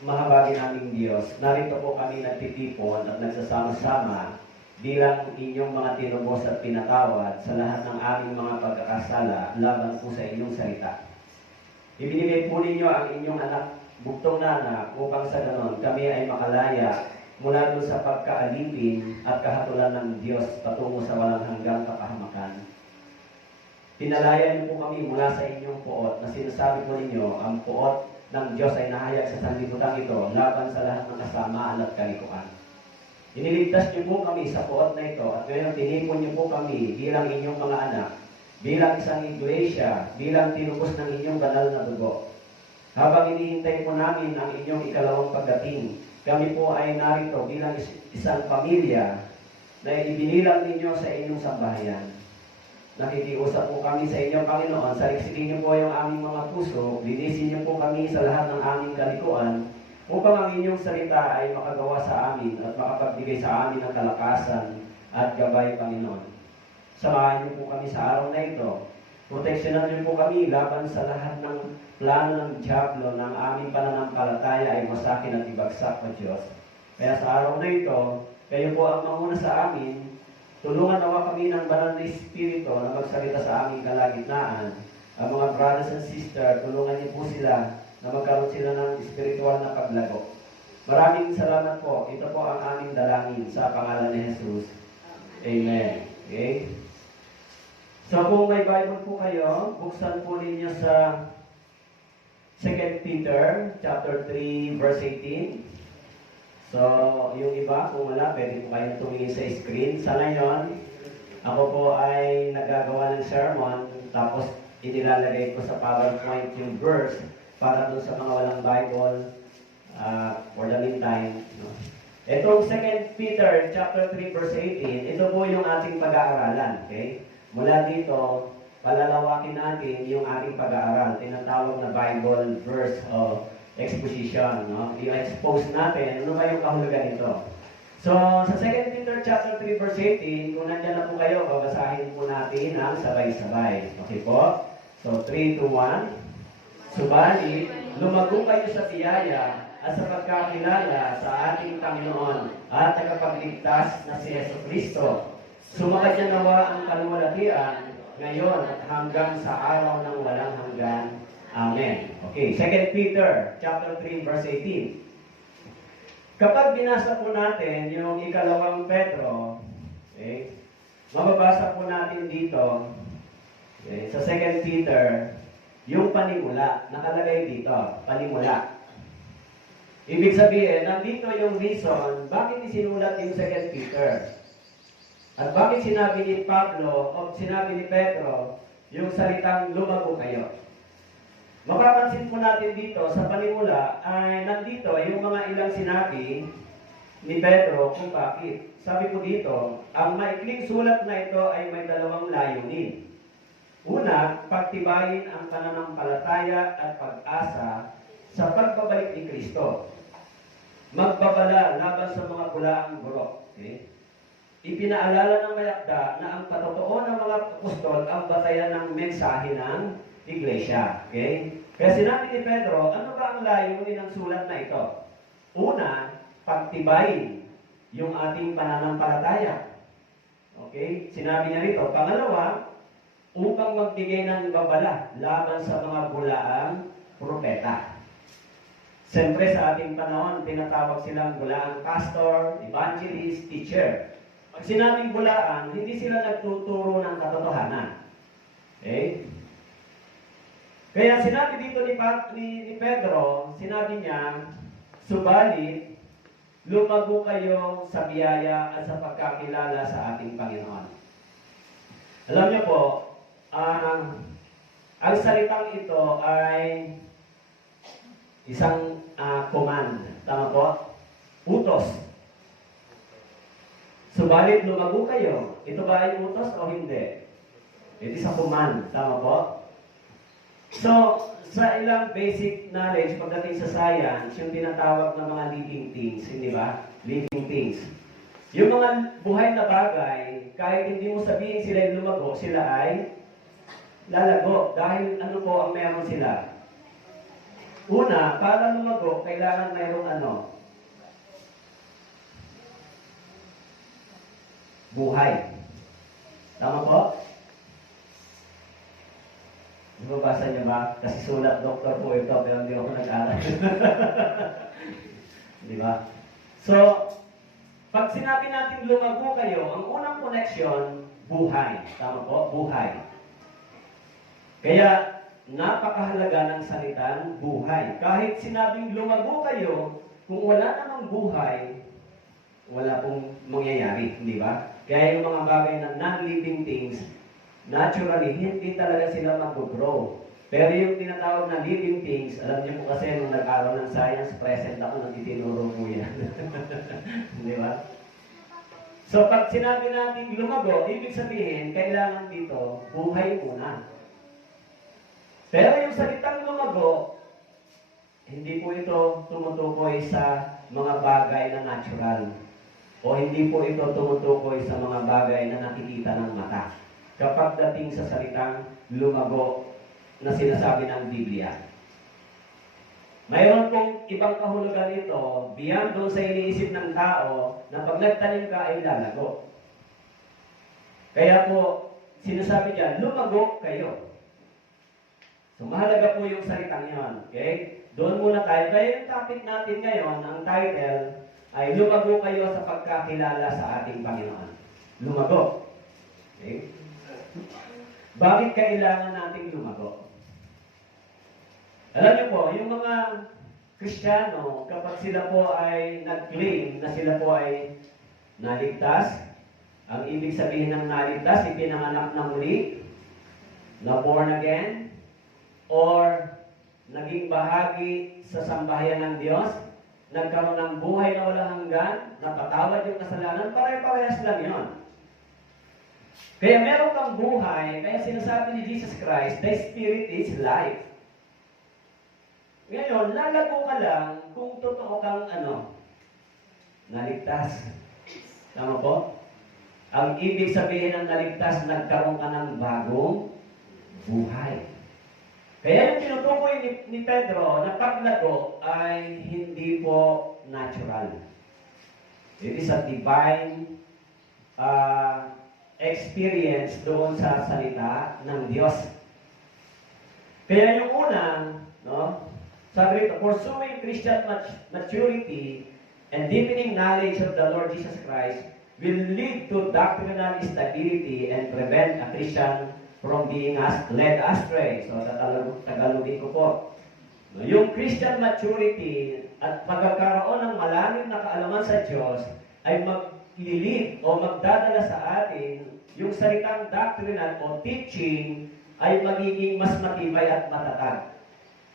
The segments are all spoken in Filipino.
mahabagin naming Diyos, narito po kami nagtitipon at nagsasama-sama bilang inyong mga tinubos at pinatawad sa lahat ng aming mga pagkakasala laban po sa inyong salita. Ibinigay po ninyo ang inyong anak, buktong nanak, upang sa ganon kami ay makalaya mula doon sa pagkaalipin at kahatulan ng Diyos patungo sa walang hanggang kapahamakan. Pinalaya niyo po kami mula sa inyong puot na sinasabi po ninyo, ang puot ng Diyos ay nahayag sa sanlibutan ito laban sa lahat ng kasamaan at kalikuan. Iniligtas niyo po kami sa puot na ito at ngayon tinipon niyo po kami bilang inyong mga anak, bilang isang iglesia, bilang tinubos ng inyong banal na dugo. Habang inihintay po namin ang inyong ikalawang pagdating, kami po ay narito bilang isang pamilya na ibinilang ninyo sa inyong sambahayan. Nakikiusap po kami sa inyo, Panginoon, saliksikin niyo po yung aming mga puso, linisin niyo po kami sa lahat ng aming kalikuan, upang ang inyong salita ay makagawa sa amin at makapagbigay sa amin ng kalakasan at gabay, Panginoon. Samahan niyo po kami sa araw na ito. Proteksyonan niyo po kami laban sa lahat ng plano ng diablo ng aming pananampalataya ay masakin at ibagsak, O Diyos. Kaya sa araw na ito, kayo po ang manguna sa amin. Tulungan nawa kami ng banal na Espiritu na magsalita sa aming kalagitnaan. Ang mga brothers and sisters, tulungan niyo po sila na magkaroon sila ng espiritual na paglago. Maraming salamat po. Ito po ang aming dalangin sa pangalan ni Jesus. Amen. Okay? So kung may Bible po kayo, buksan po ninyo sa 2 Peter chapter 3 verse 18. So, yung iba, kung wala, pwede po kayong tumingin sa screen. Sa ngayon, ako po ay nagagawa ng sermon, tapos inilalagay ko sa PowerPoint yung verse para doon sa mga walang Bible for the meantime. No? Itong 2 Peter chapter 3 verse 18, ito po yung ating pag-aaralan. Okay? Mula dito, palalawakin natin yung ating pag-aaral. Tinatawag na Bible verse o exposition, no? I-expose natin ano ba yung kahulugan nito. So, sa 2 Peter chapter 3 verse 18, kung nandiyan na po kayo, babasahin po natin ang sabay-sabay. Okay po? So, 3, 2, 1. Subalit, lumago kayo sa biyaya at sa pagkakilala sa ating Panginoon at tagapagligtas na si Jesucristo. Sumakad niya nawa ang kaluwalhatian ngayon at hanggang sa araw ng walang hanggan. Amen. Okay, 2 Peter chapter 3 verse 18. Kapag binasa po natin yung ikalawang Pedro, okay, mababasa po natin dito, okay, sa 2 Peter, yung panimula, nakalagay dito, panimula. Ibig sabihin, nandito yung reason, bakit isinulat yung 2 Peter? At bakit sinabi ni Pablo o sinabi ni Pedro yung salitang lumago kayo? Mapapansin po natin dito sa panimula ay nandito yung mga ilang sinabi ni Pedro kung bakit. Sabi po dito, ang maikling sulat na ito ay may dalawang layunin. Una, pagtibayin ang pananampalataya at pag-asa sa pagbabalik ni Kristo. Magbabala laban sa mga bulaang guro. Okay? Ipinaalala ng mayakda na ang katotoo ng mga apostol ang batayan ng mensahe ng iglesia. Okay? Kaya sinabi ni Pedro, ano ba ang layunin ng sulat na ito? Una, pagtibayin yung ating pananampalataya. Okay? Sinabi niya rito. Pangalawa, upang magbigay ng babala laban sa mga bulaang propeta. Siyempre sa ating panahon, tinatawag silang bulaang pastor, evangelist, teacher. Pag sinabing bulaan, hindi sila nagtuturo ng katotohanan. Okay? Kaya sinabi dito ni Pedro, sinabi niya, subalit, lumago kayo sa biyaya at sa pagkakilala sa ating Panginoon. Alam niyo po, ang salitang ito ay isang command. Tama po? Utos. Subalit, lumago kayo. Ito ba ay utos o hindi? Ito isang command. Tama po? So, sa ilang basic knowledge pagdating sa science, yung tinatawag na mga living things, hindi ba? Living things. Yung mga buhay na bagay, kahit hindi mo sabihin sila yung lumago, sila ay lalago. Dahil ano po ang meron sila? Una, para lumago, kailangan mayroong buhay. Tama po? Nababasa niyo ba? Kasi sulat doktor po ito, pero hindi ako nag-aral. Di ba? So, pag sinabi natin lumago kayo, ang unang connection, buhay. Tama po? Buhay. Kaya, napakahalaga ng salitang buhay. Kahit sinabing lumago kayo, kung wala namang buhay, wala pong mangyayari. Di ba? Kaya yung mga bagay na non-living things, naturally, hindi talaga sila mag-grow. Pero yung tinatawag na living things, alam niyo po kasi nung nag-aral ng science, present ako, nagtitinuro po yan. Di ba? So, pag sinabi natin lumago, ibig sabihin, kailangan dito, buhay muna. Pero yung salitang lumago, hindi po ito tumutukoy sa mga bagay na natural. O hindi po ito tumutukoy sa mga bagay na nakikita ng mata. Kapag dating sa salitang lumago na sinasabi ng Biblia. Mayroon pong ibang kahulugan ito, beyond doon sa iniisip ng tao, na pag nagtanim ka ay lalago. Kaya po, sinasabi dyan, lumago kayo. So, mahalaga po yung salitang yan. Okay? Doon muna tayo. Kaya yung topic natin ngayon, ang title, ay lumago kayo sa pagkakilala sa ating Panginoon. Lumago. Okay? Bakit kailangan nating lumago? Alam niyo po, yung mga Kristiyano, kapag sila po ay nag-claim na sila po ay naligtas, ang ibig sabihin ng naligtas, ipinanganak ng muli, na born again, or naging bahagi sa sambahayan ng Diyos, nagkaroon ng buhay na walang hanggan, napatawad yung kasalanan, pare-parehas lang yun. Kaya meron kang buhay, kaya sinasabi ni Jesus Christ, the Spirit is life. Ngayon, lalago ka lang kung totoo kang naligtas. Tama po? Ang ibig sabihin ng naligtas, nagkaroon ka ng bagong buhay. Kaya yung tinutukoy ni Pedro na paglago ay hindi po natural. It is a divine experience doon sa salita ng Diyos. Kaya yung unang, sabi rito, pursuing Christian maturity and deepening knowledge of the Lord Jesus Christ will lead to doctrinal stability and prevent a Christian from being led astray. So, Tagalogin ko po. Yung Christian maturity at pagkakaroon ng malalim na kaalaman sa Diyos ay maglilid o magdadala sa atin yung salitang doctrinal o teaching ay magiging mas matibay at matatag.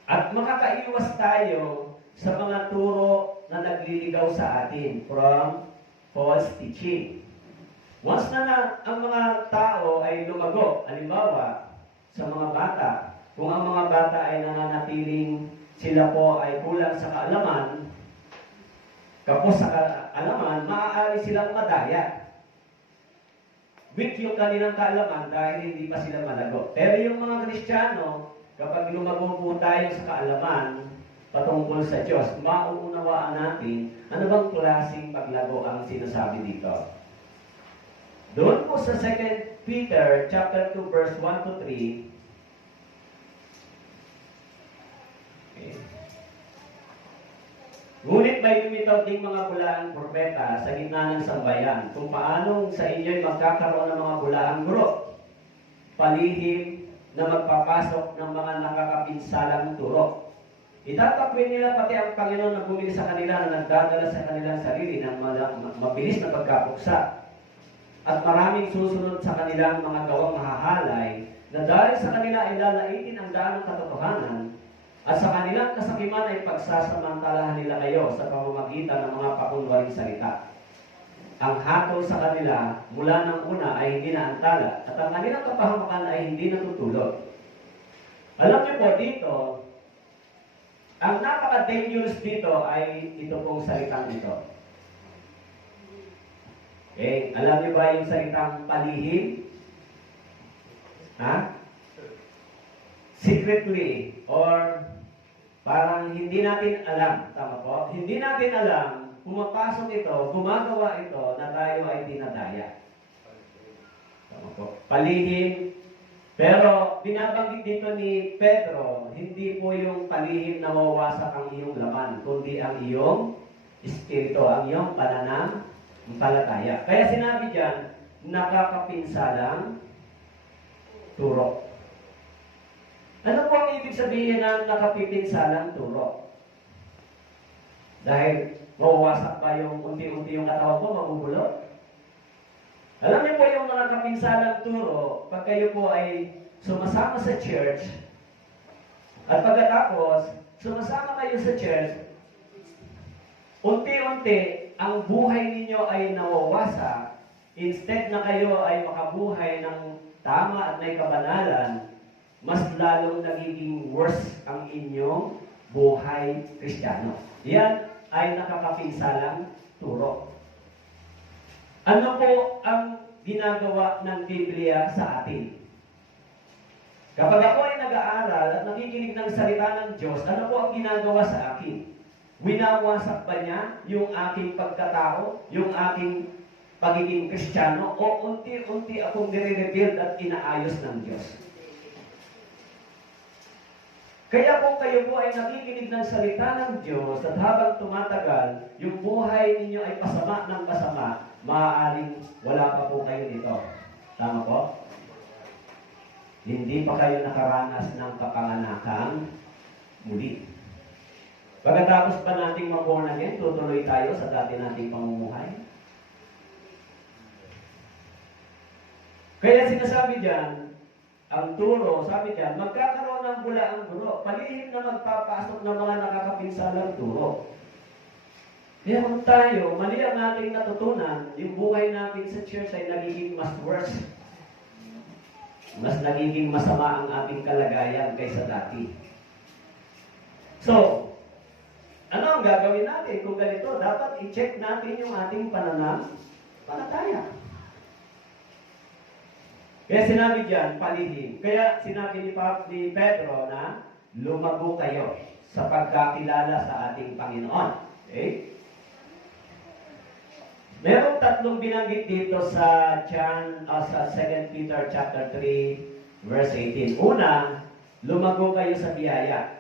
At makakaiwas tayo sa mga turo na nagliligaw sa atin from false teaching. Once na ang mga tao ay lumago, halimbawa, sa mga bata, kung ang mga bata ay nananatiling sila po ay kulang sa kaalaman, kapos sa kaalaman, maaari silang madaya with yung kanilang kaalaman dahil hindi pa sila malago. Pero yung mga Kristiyano, kapag lumago po tayo sa kaalaman patungkol sa Diyos, mauunawaan natin ano bang klaseng paglago ang sinasabi dito. Doon po sa 2 Peter chapter 2 verse 1 to 3. Okay. Ngunit may lumitaw ding mga bulaang propeta sa gitna ng sambayan kung paanong sa inyo'y magkakaroon ng mga bulaang guro, palihim na magpapasok ng mga nakakapinsalang turo. Itatakwin nila pati ang Panginoon na bumili sa kanila na nagdadala sa kanilang sarili ng mabilis na pagkapuksa. At maraming susunod sa kanilang mga gawang mahahalay na dahil sa kanila ay lalaitin ang daan ng katotohanan at sa kanilang kasakiman ay pagsasamantalahan nila kayo sa pamamagitan ng mga pakunwaring salita. Ang hatol sa kanila mula ng una ay hindi naantala at ang kanilang kapahamakan ay hindi natutulog. Alam niyo po dito, ang napaka-dangerous dito ay ito pong salitang ito. Okay, alam niyo ba yung salitang palihim? Secretly or Parang hindi natin alam, tama po? Hindi natin alam, pumapasok ito, gumagawa ito, na tayo ay dinadaya. Tama po? Palihim. Pero binabanggit dito ni Pedro, hindi po yung palihim na mawawasak ang iyong laman, kundi ang iyong espiritu, ang iyong pananampalataya. Kaya sinabi diyan, nakakapinsalang turo. Ano po ang ibig sabihin ng nakapipinsalang turo? Dahil mawawasak pa yung unti-unti yung katawan mo, mabubulok. Alam niyo po yung nakakapinsalang turo, pag kayo po ay sumasama sa church, at pagkatapos, sumasama kayo sa church, unti-unti, ang buhay ninyo ay nawawasak, instead na kayo ay makabuhay ng tama at may kabanalan, mas lalong nagiging worse ang inyong buhay Kristiyano. Yan ay nakakapinsalang turo. Ano po ang ginagawa ng Biblia sa atin? Kapag ako ay nag-aaral at nakikinig ng salita ng Diyos, ano po ang ginagawa sa akin? Winawasak ba niya yung aking pagkatao, yung aking pagiging Kristiyano, o unti-unti akong nire-rebuild at inaayos ng Diyos? Kaya kung kayo po ay nakikinig ng salita ng Diyos at habang tumatagal, yung buhay ninyo ay pasama ng pasama, maaaring wala pa po kayo dito. Tama po? Hindi pa kayo nakaranas ng kapanganakan muli. Pagkatapos pa nating mag-born again, tutuloy tayo sa dati nating pamumuhay. Kaya sinasabi diyan, ang turo, sabi diyan, magkakaroon ng bula ang guro. Palihim na magpapasok ng mga nakakapinsalang turo. Kaya kung tayo, mali ang ating natutunan, yung buhay natin sa church ay nagiging mas worse. Mas nagiging masama ang ating kalagayan kaysa dati. So, ano ang gagawin natin kung ganito? Dapat i-check natin yung ating pananampalataya. Kaya sinabi diyan, palihim. Kaya sinabi ni Pedro na lumago kayo sa pagkakilala sa ating Panginoon. Okay? Merong tatlong binanggit dito sa sa 2 Peter chapter 3 verse 18. Una, lumago kayo sa biyaya.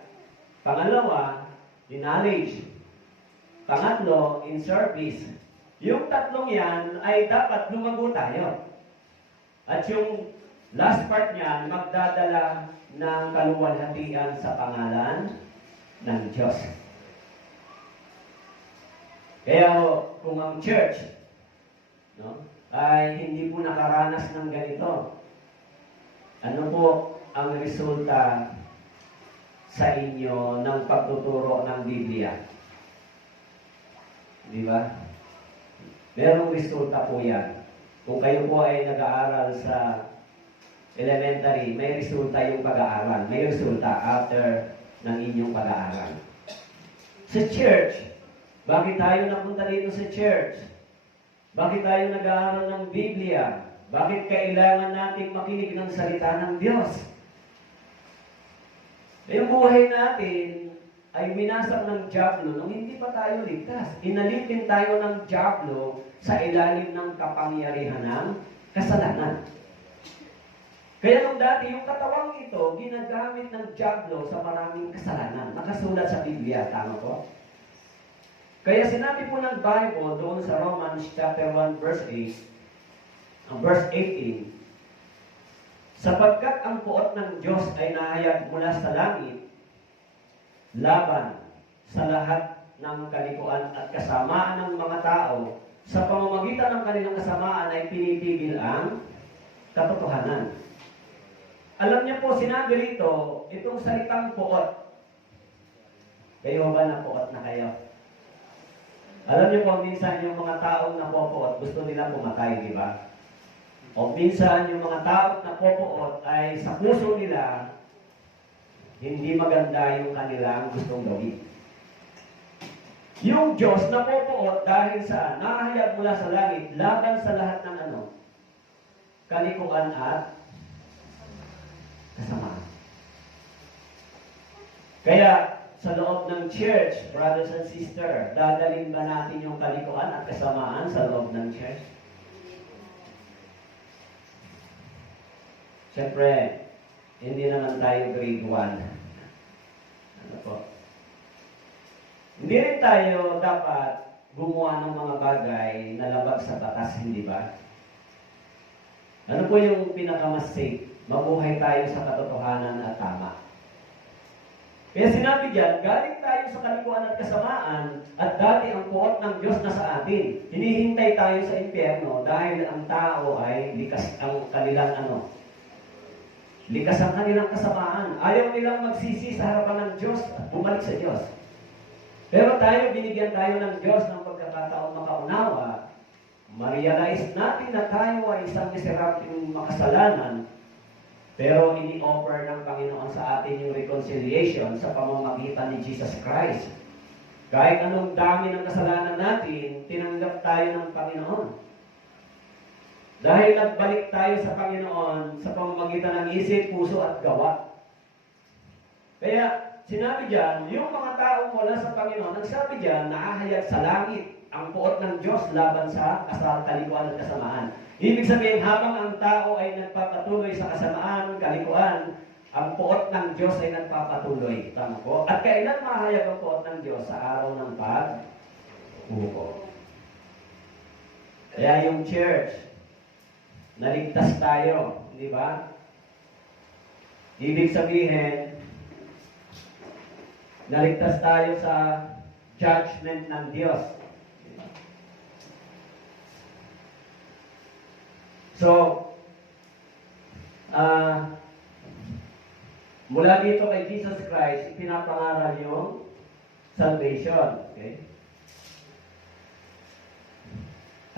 Pangalawa, in knowledge. Pangatlo, in service. Yung tatlong yan ay dapat lumago tayo. At yung last part niyan, magdadala ng kaluwalhatian sa pangalan ng Diyos. Kaya kung ang church ay hindi po nakaranas ng ganito, ano po ang resulta sa inyo ng pagtuturo ng Biblia? Di ba? Merong resulta po yan. Kung kayo po ay nag-aaral sa elementary, may resulta yung pag-aaral. May resulta after ng inyong pag-aaral. Sa church, bakit tayo napunta dito sa church? Bakit tayo nag-aaral ng Biblia? Bakit kailangan nating makinig ng salita ng Diyos? Yung buhay natin ay minasak ng dyablo nung hindi pa tayo ligtas. Inalipin tayo ng dyablo sa ilalim ng kapangyarihan ng kasalanan. Kaya nung dati, yung katawang ito, ginagamit ng dyablo sa maraming kasalanan. Nakasulat sa Biblia, tama po? Kaya sinabi po ng Bible doon sa Romans chapter 1 verse 8, verse 18, sapagkat ang puot ng Diyos ay nahayag mula sa langit, laban sa lahat ng kalikuan at kasamaan ng mga tao, sa pamamagitan ng kanilang kasamaan ay pinipigil ang katotohanan. Alam niyo po, sinabi rito, itong salitang puot. Kayo ba na puot na kayo? Alam niyo po, minsan yung mga taong napopuot, gusto nila pumatay, di ba? O minsan yung mga taong napopuot ay sa puso nila, hindi maganda yung kanilang gustong gawin. Yung Diyos napopuot dahil sa nahayag mula sa langit, laban sa lahat ng kalikuan at kasamaan. Kaya, sa loob ng church, brothers and sisters, dadalhin ba natin yung kalikuan at kasamaan sa loob ng church? Siyempre, hindi naman tayo grade 1. Ano po? Hindi rin tayo dapat gumawa ng mga bagay na labag sa batas, hindi ba? Ano po yung pinakamas safe? Mabuhay tayo sa katotohanan at tama. Kaya sinabi diyan, galing tayo sa kalikuan at kasamaan at dati ang puot ng Diyos na sa atin. Hinihintay tayo sa impyerno dahil ang tao ay likas ang kanilang likas ang kanilang kasamaan. Ayaw nilang magsisi sa harapan ng Diyos at bumalik sa Diyos. Pero tayo, binigyan tayo ng Diyos ng pagkakataon makaunawa. Ma-realize natin na tayo ay isang miserableng makasalanan. Pero ini-offer ng Panginoon sa atin yung reconciliation sa pamamagitan ni Jesus Christ. Kahit anong dami ng kasalanan natin, tinanggap tayo ng Panginoon. Dahil nagbalik tayo sa Panginoon sa pamamagitan ng isip, puso at gawa. Kaya sinabi diyan, yung mga taong wala sa Panginoon, nagsabi diyan, naahayag sa langit ang puot ng Diyos laban sa kalikuan at kasamaan. Ibig sabihin, habang ang tao ay nagpapatuloy sa kasamaan, kalikuan, ang puot ng Diyos ay nagpapatuloy. Tama po? At kailan mahayag ang puot ng Diyos? Sa araw ng paghukom. Kaya yung church, naligtas tayo. Di ba? Ibig sabihin, naligtas tayo sa judgment ng Diyos. So, mula dito kay Jesus Christ, ipinapangaral yung salvation. Okay?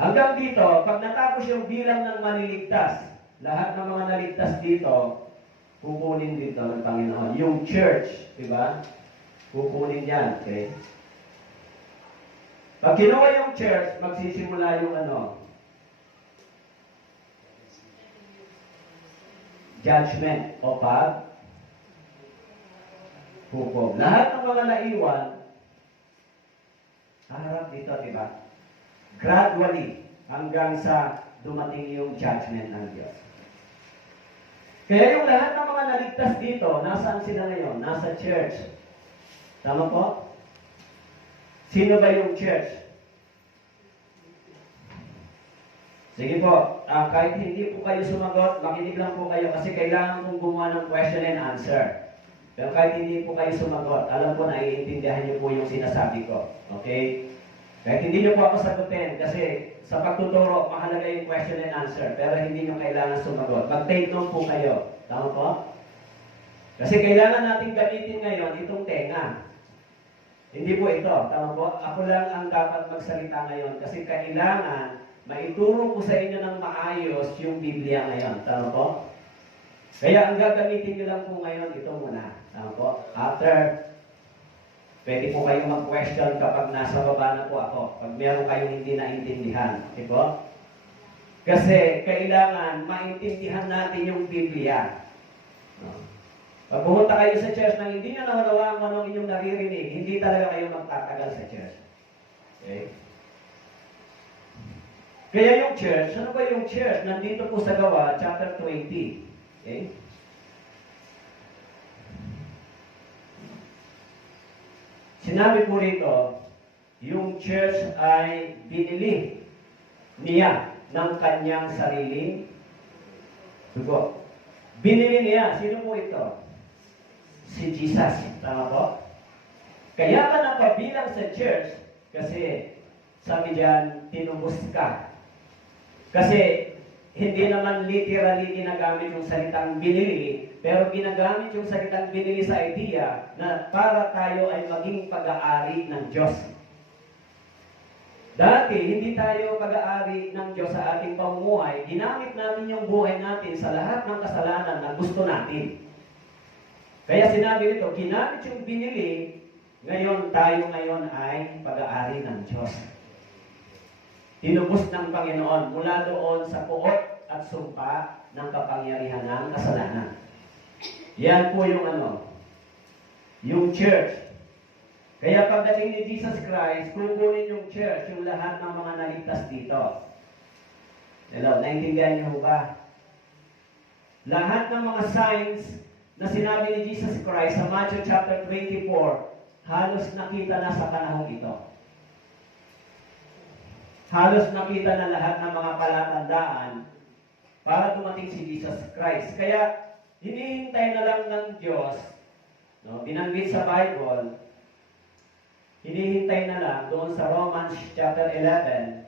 Hanggang dito, pag natapos yung bilang ng maliligtas, lahat ng mga naligtas dito, kukunin dito ng Panginoon. Yung church, di ba? Kukunin yan. Okay? Pag kinuha yung church, magsisimula yung judgment o paghukom. Lahat ng mga naiwan, haharap dito, di ba? Gradually, hanggang sa dumating yung judgment ng Diyos. Kaya yung lahat ng mga naligtas dito, nasaan sila ngayon? Nasa church. Tama po? Sino ba yung church? Sige po, kahit hindi po kayo sumagot, makinig lang po kayo kasi kailangan kong gumawa ng question and answer. Pero kahit hindi po kayo sumagot, alam po na iintindihan niyo po yung sinasabi ko. Okay? Kahit hindi niyo po ako sagutin kasi sa pagtuturo, mahalaga yung question and answer. Pero hindi niyo kailangan sumagot. Mag-take note po kayo. Tama po? Kasi kailangan natin gamitin ngayon itong tenga. Hindi po ito. Tama po? Ako lang ang dapat magsalita ngayon kasi kailangan maituro ko sa inyo ng maayos yung Biblia ngayon. Tama po? Kaya ang gagamitin nyo lang po ngayon, ito muna. Tama po? After, pwede po kayong mag-question kapag nasa baba na po ako. Pag meron kayong hindi naintindihan. Di po? Kasi kailangan maintindihan natin yung Biblia. Pag pumunta kayo sa church nang hindi nyo naunawaan kung anong inyong naririnig, hindi talaga kayo magtatagal sa church. Okay? Kaya yung church, ano ba yung church? Nandito po sa Gawa, chapter 20. Okay? Sinabi po rito, yung church ay binili niya ng kanyang sariling dugo. Binili niya. Sino po ito? Si Jesus. Tama po? Kaya ka napabilang sa church kasi sabi diyan, tinubos ka. Kasi hindi naman literally ginagamit yung salitang binili, pero ginagamit yung salitang binili sa idea na para tayo ay maging pag-aari ng Diyos. Dati, hindi tayo pag-aari ng Diyos sa ating pamumuhay. Ginamit natin yung buhay natin sa lahat ng kasalanan na gusto natin. Kaya sinabi nito, ginamit yung binili, ngayon tayo ngayon ay pag-aari ng Diyos. Tinubos ng Panginoon mula doon sa puot at sumpa ng kapangyarihan ng kasalanan. Yan po yung yung church. Kaya pagdating ni Jesus Christ, kukunin yung church, yung lahat ng mga naligtas dito. Hello, naintindihan niyo ba? Lahat ng mga signs na sinabi ni Jesus Christ sa Matthew chapter 24, halos nakita na sa panahong ito. Halos nakita na lahat ng mga palatandaan para dumating si Jesus Christ. Kaya, hinihintay na lang ng Diyos, no, binanggit sa Bible, hinihintay na lang doon sa Romans chapter 11,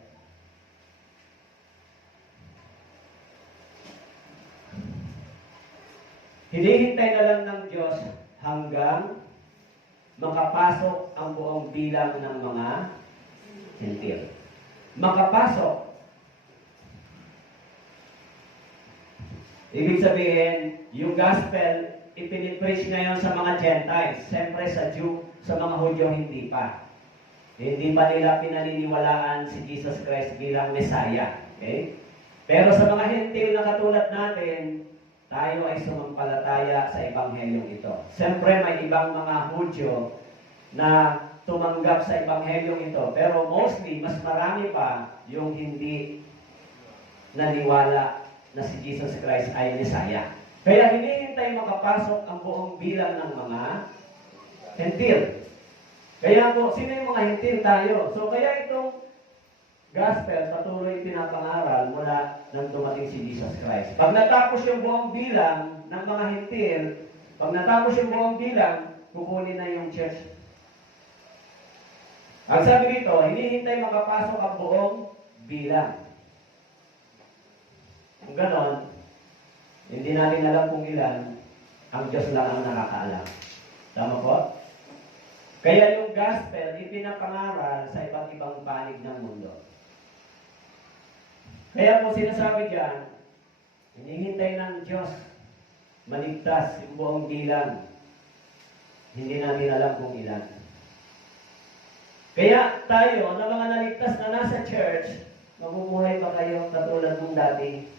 hinihintay na lang ng Diyos hanggang makapasok ang buong bilang ng mga Hentil. Makapasok. Ibig sabihin, yung gospel, ipinipreach ngayon sa mga Gentiles. Siyempre sa Jew, sa mga Hudyo, hindi pa. Hindi pa nila pinaniniwalaan si Jesus Christ bilang Messiah. Okay? Pero sa mga Hentil na katulad natin, tayo ay sumampalataya sa Ebanghelyong ito. Siyempre, may ibang mga Hudyo na tumanggap sa Ebanghelyong ito. Pero mostly, mas marami pa yung hindi naniwala na si Jesus Christ ay Messiah. Kaya hinihintay makapasok ang buong bilang ng mga Hentil. Kaya po, sino yung mga Hentil tayo? So, kaya itong gospel patuloy pinapangaral mula nang dumating si Jesus Christ. Pag natapos yung buong bilang ng mga Hentil, pag natapos yung buong bilang, kukunin na yung church. Ang sabi dito, hinihintay makapasok ang buong bilang. Kung ganon, hindi natin alam kung ilan, ang Diyos lang ang nakakaalam. Tama po? Kaya yung gospel, ipinapangaral sa iba't ibang panig ng mundo. Kaya po sinasabi diyan, hinihintay ng Diyos maligtas yung buong bilang. Hindi natin alam kung ilan. Kaya tayo, na mga naligtas na nasa church, mabubuhay pa kayo katulad mong dati.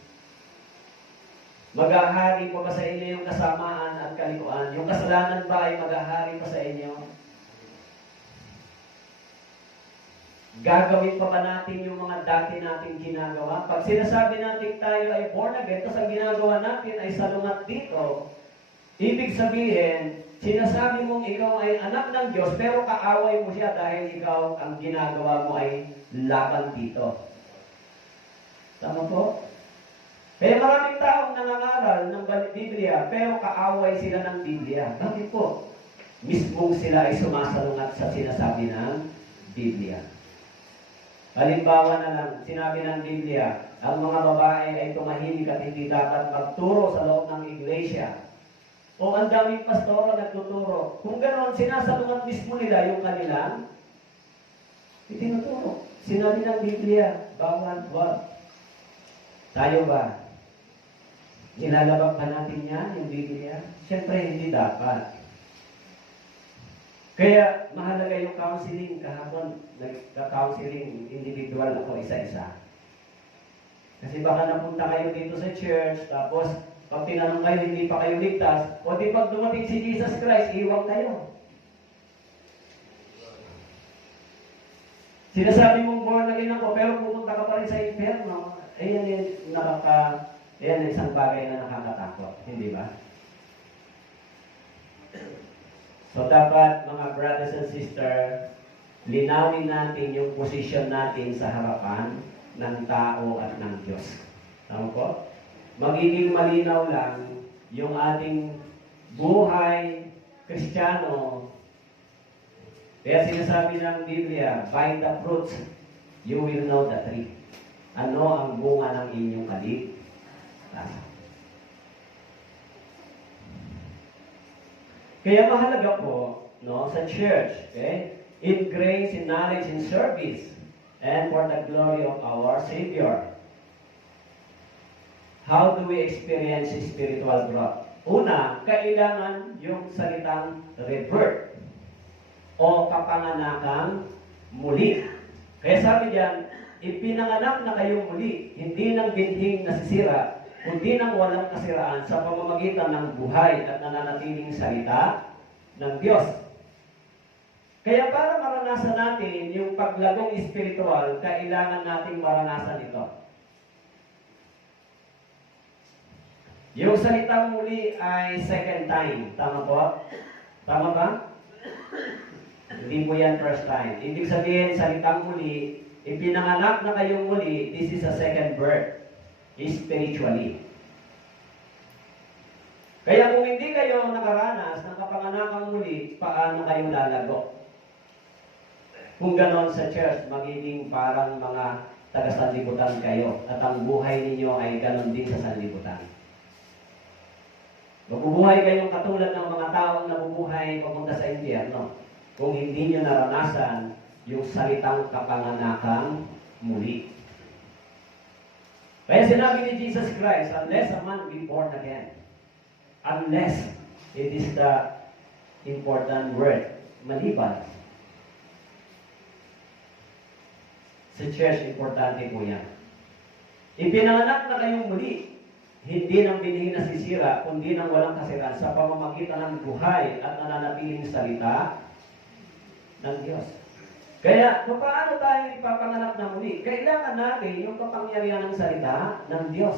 Maghahari pa ba sa inyo yung kasamaan at kalikuan? Yung kasalanan ba ay maghahari pa sa inyo? Gagawin pa ba natin yung mga dati nating ginagawa? Pag sinasabi natin tayo ay born again, tapos ang ginagawa natin ay salungat dito, ibig sabihin, sinasabi mong ikaw ay anak ng Diyos, pero kaaway mo siya dahil ikaw ang ginagawa mo ay laban dito. Tama po? Kaya maraming taong nangangaral ng Biblia, pero kaaway sila ng Biblia. Bakit po? Mismong sila ay sumasalungat sa sinasabi ng Biblia. Halimbawa na lang, sinabi ng Biblia, ang mga babae ay tumahimik at hindi dapat magturo sa loob ng iglesia. O ang daming pastor na nagtuturo. Kung ganoon, sinasalungat mismo nila yung kanilang itinuturo. Sinabi ng Biblia, bawal, wag. Tayo ba? Nilalabag pa natin yan, yung Biblia? Siyempre, hindi dapat. Kaya, mahalaga yung counseling. Kahapon, nagka-counseling individual ako isa-isa. Kasi baka napunta kayo dito sa church, tapos pag tinanong kayo, hindi pa kayo ligtas, o di pag dumating si Jesus Christ, iwag kayo. Sinasabi mong born again ako, pero pupunta ka pa rin sa inferno. Ayan isang bagay na nakakatakot. Hindi ba? So dapat, mga brothers and sisters, linawin natin yung posisyon natin sa harapan ng tao at ng Diyos. Tama po? Magiging malinaw lang yung ating buhay Kristiyano. Kaya sinasabi ng Biblia, by the fruits, you will know the tree. Ano ang bunga ng inyong kaligtasan? Kaya mahalaga po, no, sa church, okay? In grace, in knowledge, in service, and for the glory of our Savior. How do we experience spiritual growth? Una, kailangan yung salitang rebirth o kapanganakang muli. Kaya sabi diyan, ipinanganak na kayong muli, hindi ng binhing nasisira, kundi ng walang kasiraan sa pamamagitan ng buhay at nananatiling salita ng Diyos. Kaya para maranasan natin yung paglagong espiritual, kailangan nating maranasan ito. Yung salitang muli ay second time. Tama po? Tama ba? Hindi po yan first time. Ibig sabihin, salitang muli, ipinanganak na kayong muli, this is a second birth, spiritually. Kaya kung hindi kayo nakaranas ng kapanganakang muli, paano kayo lalago? Kung ganon sa church, magiging parang mga taga-sanlibutan kayo at ang buhay ninyo ay ganon din sa sanlibutan. Mabubuhay kayong katulad ng mga taong nabubuhay papunta sa impyerno kung hindi nyo naranasan yung salitang kapanganakang muli. Kaya sinabi ni Jesus Christ, unless a man be born again, unless, it is the important word, maliban. Sa church, importante po yan. Ipinanganak na kayong muli, hindi ng binhi na sisira, kundi ng walang kasiran sa pamamagitan ng buhay at nananatiling salita ng Diyos. Kaya, paano tayo ipapanganak na muli? Kailangan natin yung kapangyarihan ng salita ng Diyos.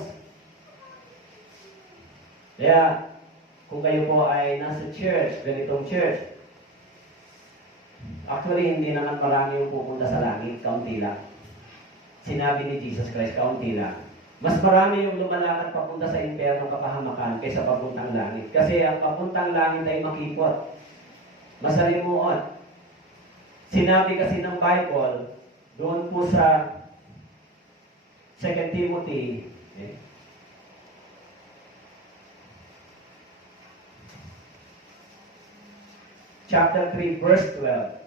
Kaya, kung kayo po ay nasa church, ganitong church, actually, hindi naman marami yung pupunta sa langit, kaunti lang. Sinabi ni Jesus Christ, kaunti lang. Mas marami yung lumalakad papunta sa impyerno kapahamakan kaysa papuntang langit. Kasi ang papuntang langit ay makipot. Masalimuot. Sinabi kasi ng Bible, doon po sa 2 Timothy, chapter 3, verse 12.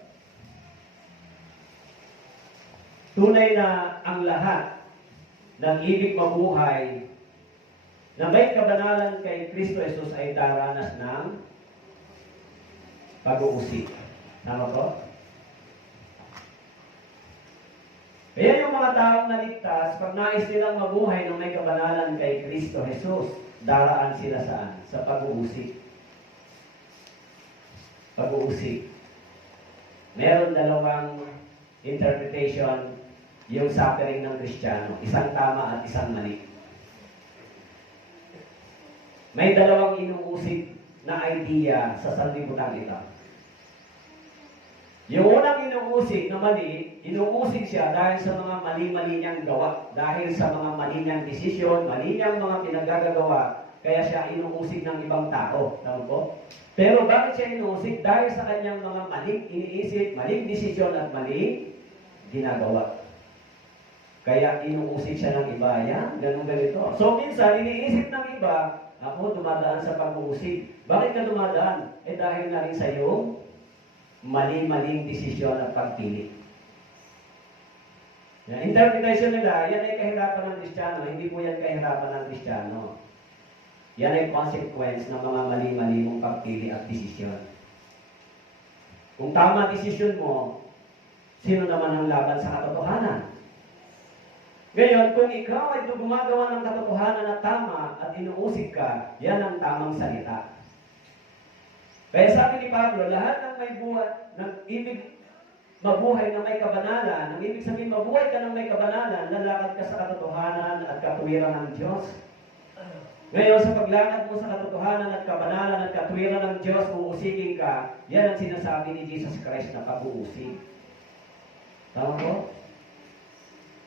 Tunay na ang lahat ng ibig mabuhay na may kabanalan kay Kristo Jesus ay daranas ng pag-uusig. Tama po? Kaya yung mga taong naligtas, pag nais nilang mabuhay na may kabanalan kay Kristo Jesus, daraan sila saan? Sa pag-uusig. Pag-uusig. Meron dalawang interpretation yung suffering ng Kristiyano. Isang tama at isang mali. May dalawang inuusig na idea sa sanlibutan ito. Yung unang inuusig na mali, inuusig siya dahil sa mga mali-mali niyang gawa. Dahil sa mga mali niyang desisyon, mali niyang mga pinagagagawa, kaya siya inuusig ng ibang tao. Tama po? Pero bakit siya inuusig? Dahil sa kanyang mga maling iniisip, maling desisyon at maling ginagawa. Kaya inuusig siya ng iba. Yan, ganun ganito. So minsan, iniisip ng iba, ako dumadaan sa pag-uusig. Bakit ka dumadaan? Dahil na rin sa iyong mali-maling desisyon at pagpili. Yan, interpretation nila, yan ay kahirapan ng Kristiyano. Hindi po yan kahirapan ng Kristiyano. Yan ay consequence ng mga mali-mali mong pagpili at desisyon. Kung tama desisyon mo, sino naman ang laban sa katotohanan? Ngayon, kung ikaw ay gumagawa ng katotohanan na tama at inuusig ka, yan ang tamang salita. Kaya sabi ni Pablo, lahat ng may buhay, ng ibig mabuhay na may kabanalan, ang ibig sabihin mabuhay ka ng may kabanalan, lalakad ka sa katotohanan at katuwiran ng Diyos. Ngayon, sa paglakad mo sa katotohanan at kabanalan at katuwiran ng Diyos, uusigin ka, yan ang sinasabi ni Jesus Christ na pag-uusig. Tama po?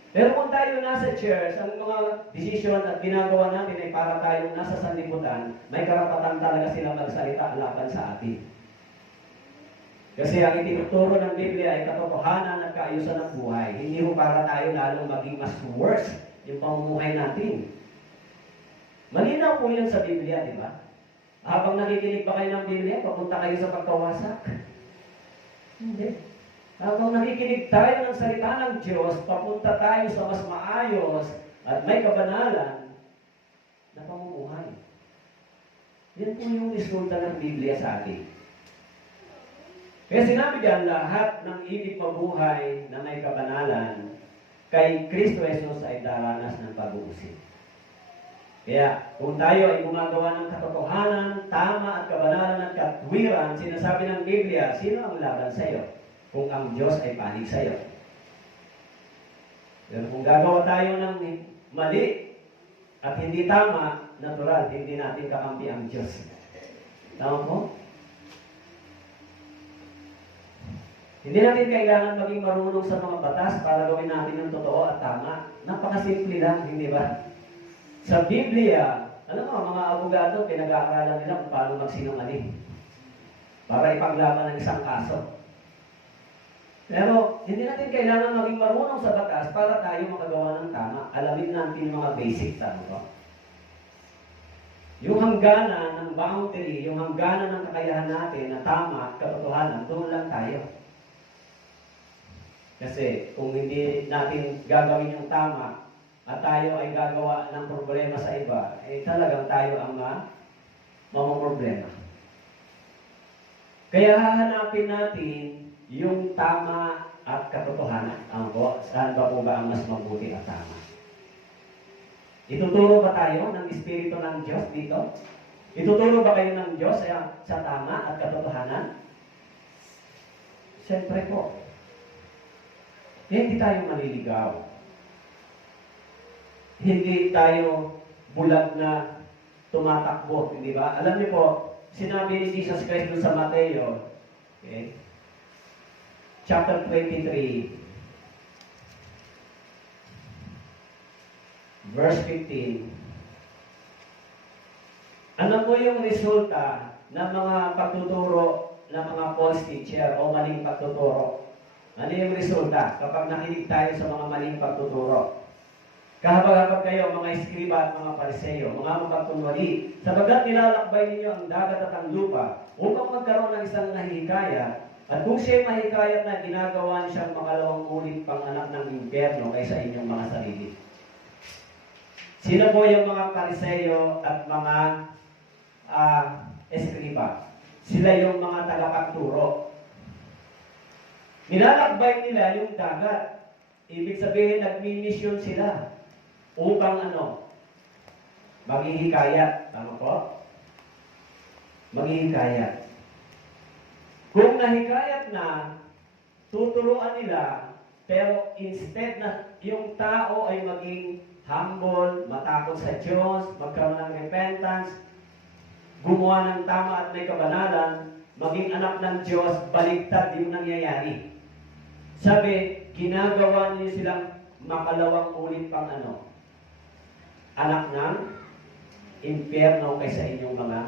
Pero kung tayo nasa church, ang mga desisyon at ginagawa natin ay para tayong nasa sanlibutan, may karapatan talaga sila magsalita laban sa atin. Kasi ang itinuturo ng Biblia ay katotohanan at kaayusan ng buhay. Hindi mo para tayo lalong maging mas worse yung pamumuhay natin. Malinaw po yun sa Biblia, di ba? Habang nakikinig pa kayo ng Biblia, papunta kayo sa pagkawasak. Hindi. Habang nakikinig tayo ng salita ng Diyos, papunta tayo sa mas maayos at may kabanalan na pamumuhay. Yan po yung resulta ng Biblia sa atin. Kaya sinabi diyan, lahat ng ibig mabuhay na may kabanalan, kay Kristo Jesus ay daranas ng pag-uusig. Kaya, kung tayo ay gumagawa ng katotohanan, tama at kabanalan at katwiran, sinasabi ng Biblia, sino ang laban sa iyo? kung ang Diyos ay panig sa iyo. Pero kung gagawa tayo ng mali at hindi tama, natural, hindi natin kakampi ang Diyos. Tama po? Hindi natin kailangan maging marunong sa mga batas para gawin natin ang totoo at tama. Napakasimple lang, hindi ba? Sa Biblia, alam mo, mga abogado, pinag-aaralan nila kung paano magsinungaling para ipaglaban ng isang kaso. Pero hindi natin kailangan maging marunong sa batas para tayo makagawa ng tama. Alamin natin yung mga basics, ano ba? Yung hangganan ng boundary, yung hangganan ng kakayahan natin na tama at katotohanan, doon lang tayo. Kasi kung hindi natin gagawin yung tama at tayo ay gagawa ng problema sa iba, eh talagang tayo ang mamumroblema. Kaya hahanapin natin yung tama at katotohanan. Saan ba po ba ang mas mabuti at tama? Ituturo ba tayo ng Espiritu ng Diyos dito? Ituturo ba kayo ng Diyos sa tama at katotohanan? Siyempre po. Hindi tayo maliligaw. Hindi tayo bulag na tumatakbo, hindi ba? Alam niyo po, sinabi ni Jesus Christ sa Mateo, okay, chapter 23, verse 15. Ano po yung resulta ng mga pagtuturo ng mga false teacher o maling pagtuturo? Ano yung resulta kapag nakinig tayo sa mga maling pagtuturo? Kahabag-habag kayo, mga eskriba at mga pariseyo, mga mapagkunwari, sabagat nilalakbay ninyo ang dagat at ang lupa upang magkaroon ng isang nahihikayat, at kung siya'y mahikayat na ginagawa niya siyang makalawang ulit pang anak ng impyerno kaysa inyong mga sarili. Sino po yung mga pariseyo at mga eskriba? Sila yung mga tagapagturo. Nilalakbay nila yung dagat. Ibig sabihin, nagmi-mission sila upang maghihikayat. Tama po? Maghihikayat. Kung nahikayat na, tuturuan nila, pero instead na yung tao ay maging humble, matakot sa Diyos, magkaroon ng repentance, gumawa ng tama at may kabanalan, maging anak ng Diyos, baliktad yung nangyayari. Sabi, ginagawa niyo silang makalawang ulit pang anak ng impyerno kaysa inyong mga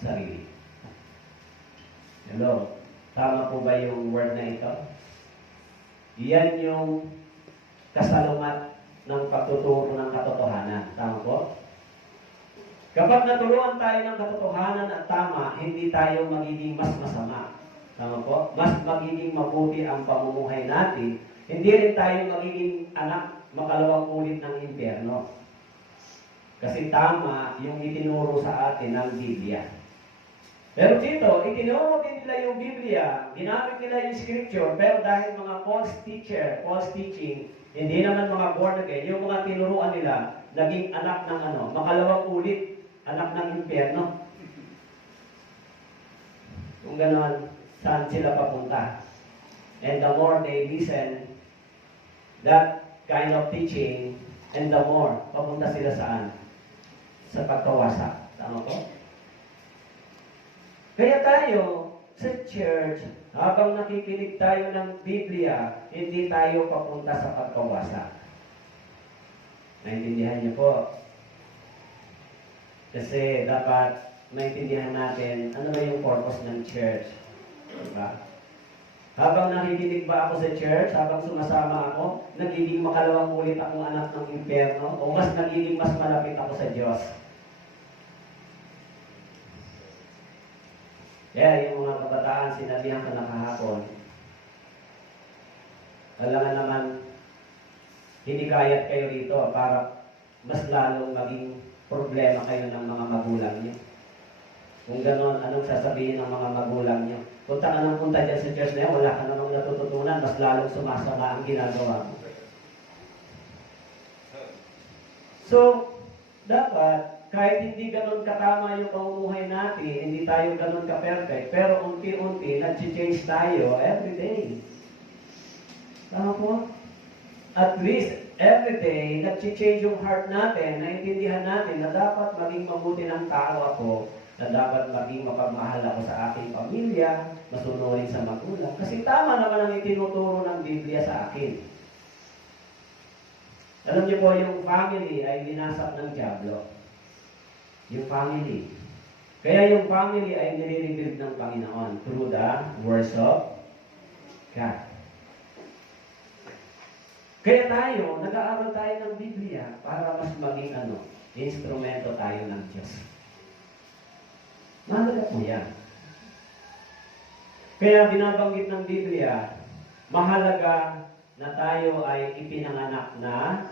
sarili. Hello? Tama po ba yung word na ito? Yan yung kasalungat ng pagtuturo ng katotohanan. Tama po? Kapag naturuan tayo ng katotohanan at tama, hindi tayo magiging mas masama. Tama po? Mas magiging mabuti ang pamumuhay natin. Hindi rin tayo magiging anak makalawang ulit ng impyerno. Kasi tama yung itinuro sa atin ng Biblia. Pero dito, itinuro din nila yung Biblia, ginamit nila yung scripture, pero dahil mga false teacher, false teaching, hindi naman mga born again, yung mga tinuruan nila, naging anak ng makalawang ulit, anak ng impyerno. Kung gano'n, saan sila papunta? And the more they listen, that kind of teaching, and the more, papunta sila saan? Sa pagkawasak. Tama po? Kaya tayo, sa church, habang nakikinig tayo ng Biblia, hindi tayo papunta sa pagkawasak. Naintindihan niyo po? Kasi dapat maintindihan natin ano ba yung purpose ng church. Diba? Habang nakikinig ba ako sa church, habang sumasama ako, nagiging makalawang ulit akong anak ng impyerno, o mas nagiging mas malapit ako sa Diyos. Kaya yung mga kabataan, sinabihan ko na kahapon, kailangan naman hinikayat kayo dito para mas lalong maging problema kayo ng mga magulang niyo. Kung gano'n, anong sasabihin ng mga magulang niyo? Punta ka ng punta dyan sa church na yan, wala ka namang natututunan, mas lalong sumasama ang ginagawa mo. So, dapat, kahit hindi ganun katama yung pamumuhay natin, hindi tayo ganun ka-perfect, pero unti-unti, nag-change tayo every day. Tama po? At least, every day, nag-change yung heart natin, naintindihan natin na dapat maging mabuti ng tao ako, na dapat maging mapagmahal ako sa aking pamilya, masunurin sa magulang. Kasi tama naman ang itinuturo ng Biblia sa akin. Alam niyo po, yung family ay binasak ng dyablo. Yung family. Kaya yung family ay nire-rebuild ng Panginoon through the words of God. Kaya tayo, nag-aaral tayo ng Biblia para mas maging instrumento tayo ng Diyos. Mahalaga po yan. Kaya binabanggit ng Biblia, mahalaga na tayo ay ipinanganak na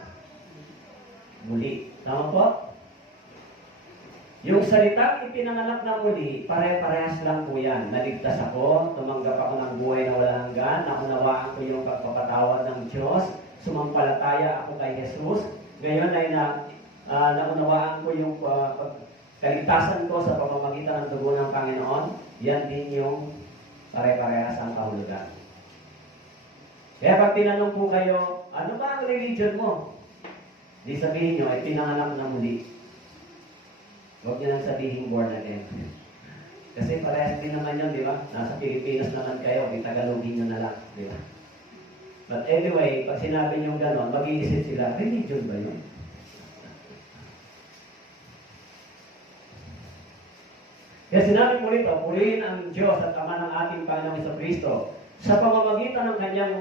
muli. Tama po? Yung salitang ipinanganak na muli, pare-parehas lang po yan. Naligtas ako, tumanggap ako ng buhay na walang hanggan, naunawaan ko yung pagpapatawad ng Diyos, sumampalataya ako kay Jesus. Ngayon ay naunawaan ko yung kaligtasan ko sa pamamagitan ng dugo ng Panginoon. Yan din yung pare-parehas ang kahulugan. Kaya pag tinanong po kayo, ano ba ang religion mo? Di sabihin nyo, ay pinanganak na muli. Huwag nyo nang sabihin born again. Kasi parehas din naman yun, di ba? Nasa Pilipinas naman kayo, itagalogin nyo na lang, di ba? But anyway, pag sinabi nyo gano'n, mag-iisip sila, religion ba yun? Kaya sinabi po rito, purihin ang Diyos at Ama ng ating Panginoong Jesucristo. Sa pamamagitan ng kanyang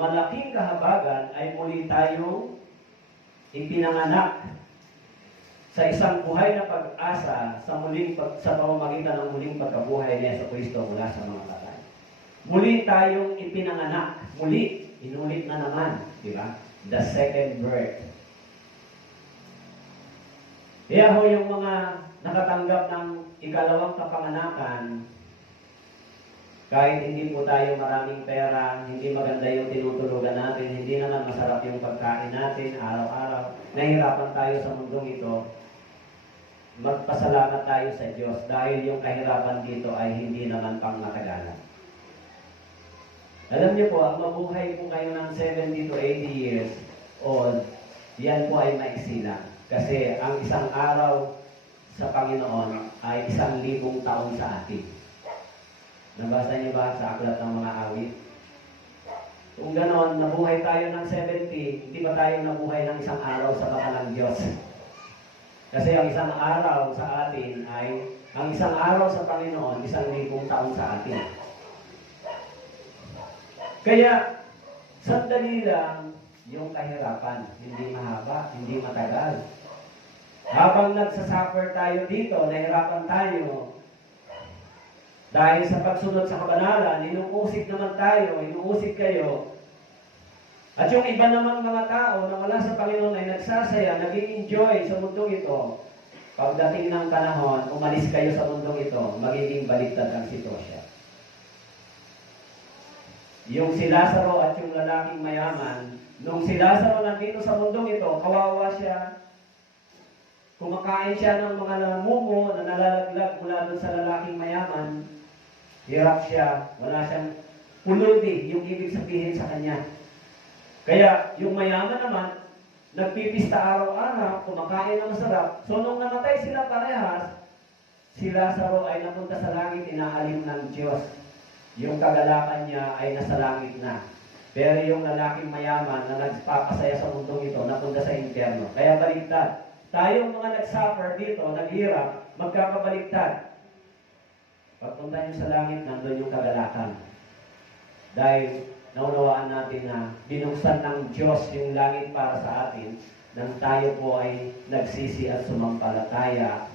malaking kahabagan ay muli tayong ipinanganak sa isang buhay na pag-asa sa pamamagitan ng muling pagkabuhay ni Jesucristo mula sa mga patay. Muli tayong ipinanganak. Muli. Inulit na naman, di ba? The second birth. Kaya ho yung mga nakatanggap ng ikalawang kapanganakan, kahit hindi po tayo maraming pera, hindi maganda yung tinutulugan natin, hindi naman masarap yung pagkain natin araw-araw, nahihirapan tayo sa mundong ito, magpasalamat tayo sa Diyos dahil yung kahirapan dito ay hindi naman pang matagalan. Alam niyo po, ang mabuhay po kayo ng 70 to 80 years old, yan po ay maiksi lang. Kasi ang isang araw sa Panginoon ay 1,000 taon sa atin. Nabasa niyo ba sa aklat ng mga awit? Kung ganon, nabuhay tayo ng 70, hindi ba tayo nabuhay ng isang araw sa mata ng Diyos? Kasi ang isang araw sa atin ay, ang isang araw sa Panginoon, 1,000 taon sa atin. Kaya, sandali lang yung kahirapan. Hindi mahaba, hindi matagal. Habang nagsasuffer tayo dito, nahirapan tayo. Dahil sa pagsunod sa kabanalan, inuusig naman tayo, inuusig kayo. At yung iba namang mga tao na wala sa Panginoon ay nagsasaya, nag-enjoy sa mundong ito. Pagdating ng panahon, umalis kayo sa mundong ito, magiging baliktad ang sitwasyon. Yung si Lazaro at yung lalaking mayaman, nung si Lazaro nandito sa mundong ito, kawawa siya. Kumakain siya ng mga namumo na nalalaglag mula doon sa lalaking mayaman. Hirap siya, wala siyang pulubi, yung ibig sabihin sa kanya. Kaya yung mayaman naman, nagpipista araw-araw, kumakain ng masarap. So nung namatay sila parehas, si Lazaro ay napunta sa langit, inaalim ng Diyos. Yung kagalakan niya ay nasa langit na. Pero yung lalaking mayaman na nagpapasaya sa mundong ito, napunta sa impyerno. Kaya baliktad. Tayong mga nagsuffer dito, naghirap, magkakabaliktad. Pagpunta niyo sa langit, nandun yung kagalakan. Dahil naunawaan natin na binuksan ng Diyos yung langit para sa atin, nang tayo po ay nagsisi at sumampalataya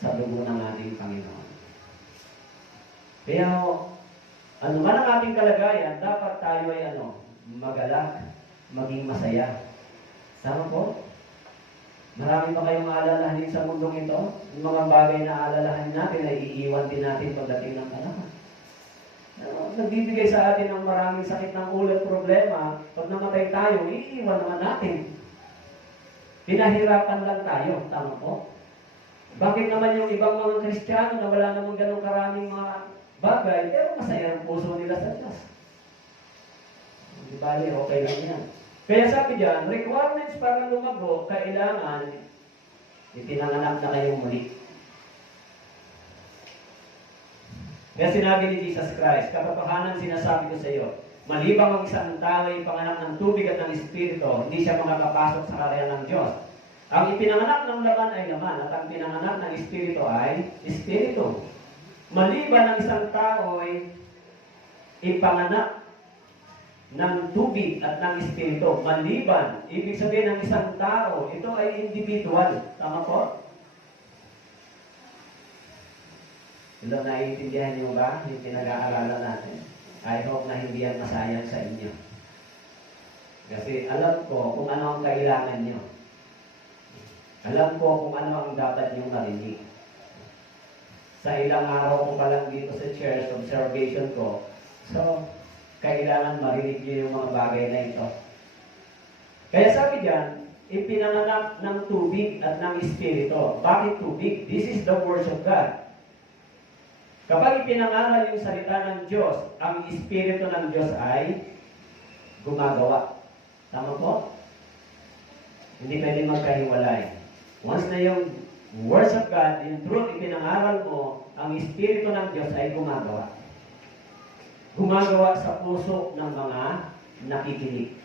sa dugo ng ating Panginoon. Kaya ano man ang ating kalagayan, dapat tayo ay magalak, maging masaya. Tama po? Marami pa kayong aalalahanin sa mundong ito. Yung mga bagay na aalalahanin natin ay iiwan din natin pagdating ng panahon. Nagbibigay sa atin ng maraming sakit ng ulo at problema. Pag namatay tayo, iiwan naman natin. Pinahirapan lang tayo. Tama po? Bakit naman yung ibang mga Kristiyano na wala namang ganong karaming mga bagay, pero masaya ang puso nila sa Diyos. Di bali, okay lang yan. Kaya sabi diyan, requirements para lumago, kailangan itinanganak na kayong muli. Kaya sinabi ni Jesus Christ, katotohanan sinasabi ko sa iyo, malibang ang isang tao ay panganak ng tubig at ng Espiritu, hindi siya makakapasok sa karyan ng Diyos. Ang ipinanganak ng laman ay laman, at ang pinanganak ng Espiritu ay Espiritu. Maliban ang isang tao ay ipanganak ng tubig at ng Espiritu. Maliban, ibig sabihin ng isang tao, ito ay individual. Tama po? Ilo, naiintindihan niyo ba yung pinag-aaralan natin? I hope na hindi yan masayang sa inyo. Kasi alam ko kung ano ang kailangan niyo. Alam ko kung ano ang dapat niyong marinig. Sa ilang araw ko pa lang dito sa church, observation ko, so, kailangan marinig niyo yung mga bagay na ito. Kaya sabi diyan, ipinanganak ng tubig at ng Espiritu. Bakit tubig? This is the words of God. Kapag ipinangaral yung salita ng Diyos, ang Espiritu ng Diyos ay gumagawa. Tama po? Hindi pwedeng magkahiwalay. Once na yung words of God, yung truth, ipinangaral mo, ang Espiritu ng Diyos ay gumagawa. Gumagawa sa puso ng mga nakikinig.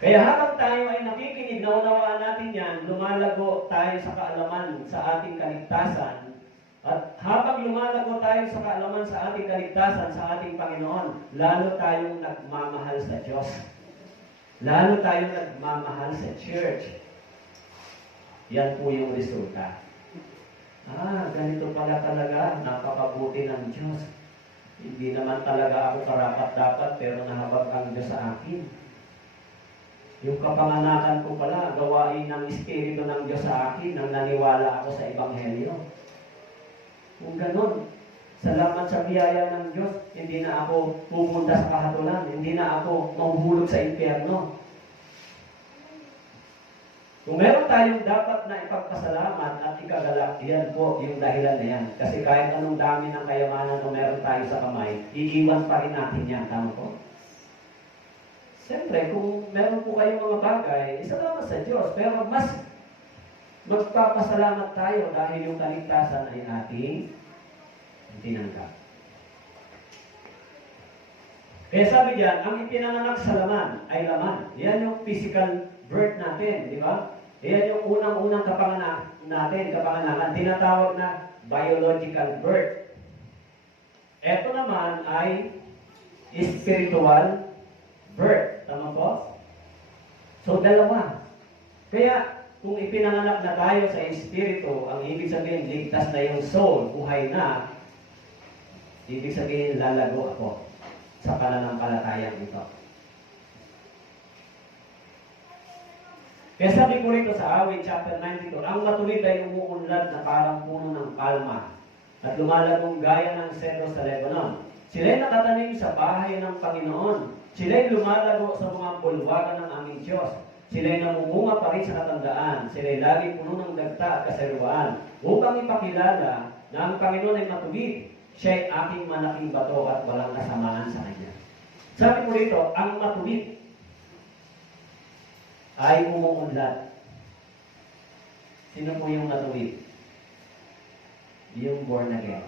Kaya habang tayo ay nakikinig, naunawaan natin yan, lumalago tayo sa kaalaman sa ating kaligtasan. At habang lumalago tayo sa kaalaman sa ating kaligtasan, sa ating Panginoon, lalo tayong nagmamahal sa Diyos. Lalo tayong nagmamahal sa church. Yan po yung resulta. Ganito pala talaga, napakabuti ng Diyos. Hindi naman talaga ako karapat-dapat, pero nahabag ang Diyos sa akin. Yung kapanganakan ko pala, gawain ng Espiritu ng Diyos sa akin, nang naniwala ako sa Ebanghelyo. Kung ganun, salamat sa biyaya ng Diyos, hindi na ako pupunta sa kahatulan, hindi na ako mahuhulog sa impyerno. Kung meron tayong dapat na ipagpasalamat at ikagalak, yan po yung dahilan na yan. Kasi kahit anong dami ng kayamanan na meron tayo sa kamay, iiwan pa rin natin yan. Tama po? Siyempre, kung meron po kayong mga bagay, isalamat sa Diyos. Pero mas magpapasalamat tayo dahil yung kaligtasan ay ating tinanggap. Kaya sabi diyan, ang ipinanganak sa laman ay laman. Yan yung physical birth natin, di ba? Yan yung unang-unang kapanganakan. Tinatawag na biological birth. Ito naman ay spiritual birth. Tama po? So, dalawa. Kaya, kung ipinanganak na tayo sa Espiritu, ang ibig sabihin, ligtas na yung soul, buhay na, ibig sabihin, lalago ako sa pananampalatayang ito. Kaya sabi ko rito sa Awit, chapter 92, ang matuwid ay umuunlad na parang puno ng palma at lumalagong gaya ng cedro sa Lebanon. Sila'y nakatanim sa bahay ng Panginoon. Sila'y lumalago sa mga bulwagan ng aming Diyos. Sila'y namumunga pa rin sa katandaan. Sila'y laging puno ng dagta at kasaruan upang ipakilala na ang Panginoon ay matuwid. Siya'y aking malaking bato at walang kasamaan sa Kanya. Sabi ko rito, ang matuwid ay umuunlad. Sino po yung matuwid? Yung born again.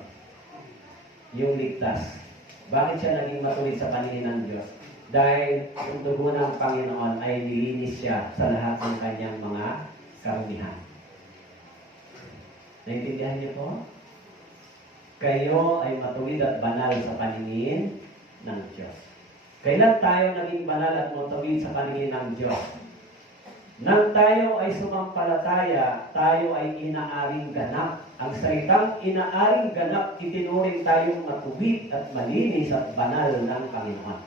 Yung ligtas. Bakit siya naging matuwid sa paningin ng Diyos? Dahil yung dugo ng Panginoon ay nilinis siya sa lahat ng kanyang mga karumihan. Naintindihan niyo po? Kayo ay matuwid at banal sa paningin ng Diyos. Kailan tayo naging banal at matuwid sa paningin ng Diyos? Nang tayo ay sumampalataya, tayo ay inaaring ganap. Ang salitang inaaring ganap, itinuring tayong matuwid at malinis at banal ng Panginoon.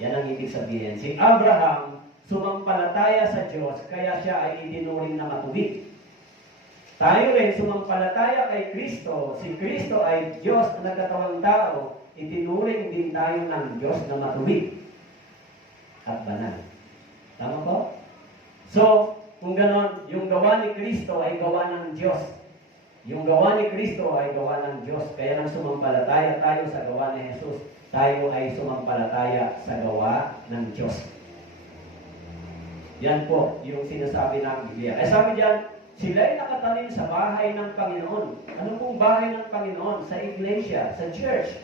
Yan ang ibig sabihin. Si Abraham, sumampalataya sa Diyos, kaya siya ay itinuring na matuwid. Tayo rin, sumampalataya kay Kristo. Si Kristo ay Diyos na nagkatawang tao. Itinuring din tayo ng Diyos na matuwid at banal. Tama po? So, kung ganon, yung gawa ni Kristo ay gawa ng Diyos. Yung gawa ni Kristo ay gawa ng Diyos. Kaya nang sumampalataya tayo sa gawa ni Jesus, tayo ay sumampalataya sa gawa ng Diyos. Yan po yung sinasabi ng Biblia. Sabi diyan, sila ay nakatanim sa bahay ng Panginoon. Ano pong bahay ng Panginoon? Sa iglesia, sa church.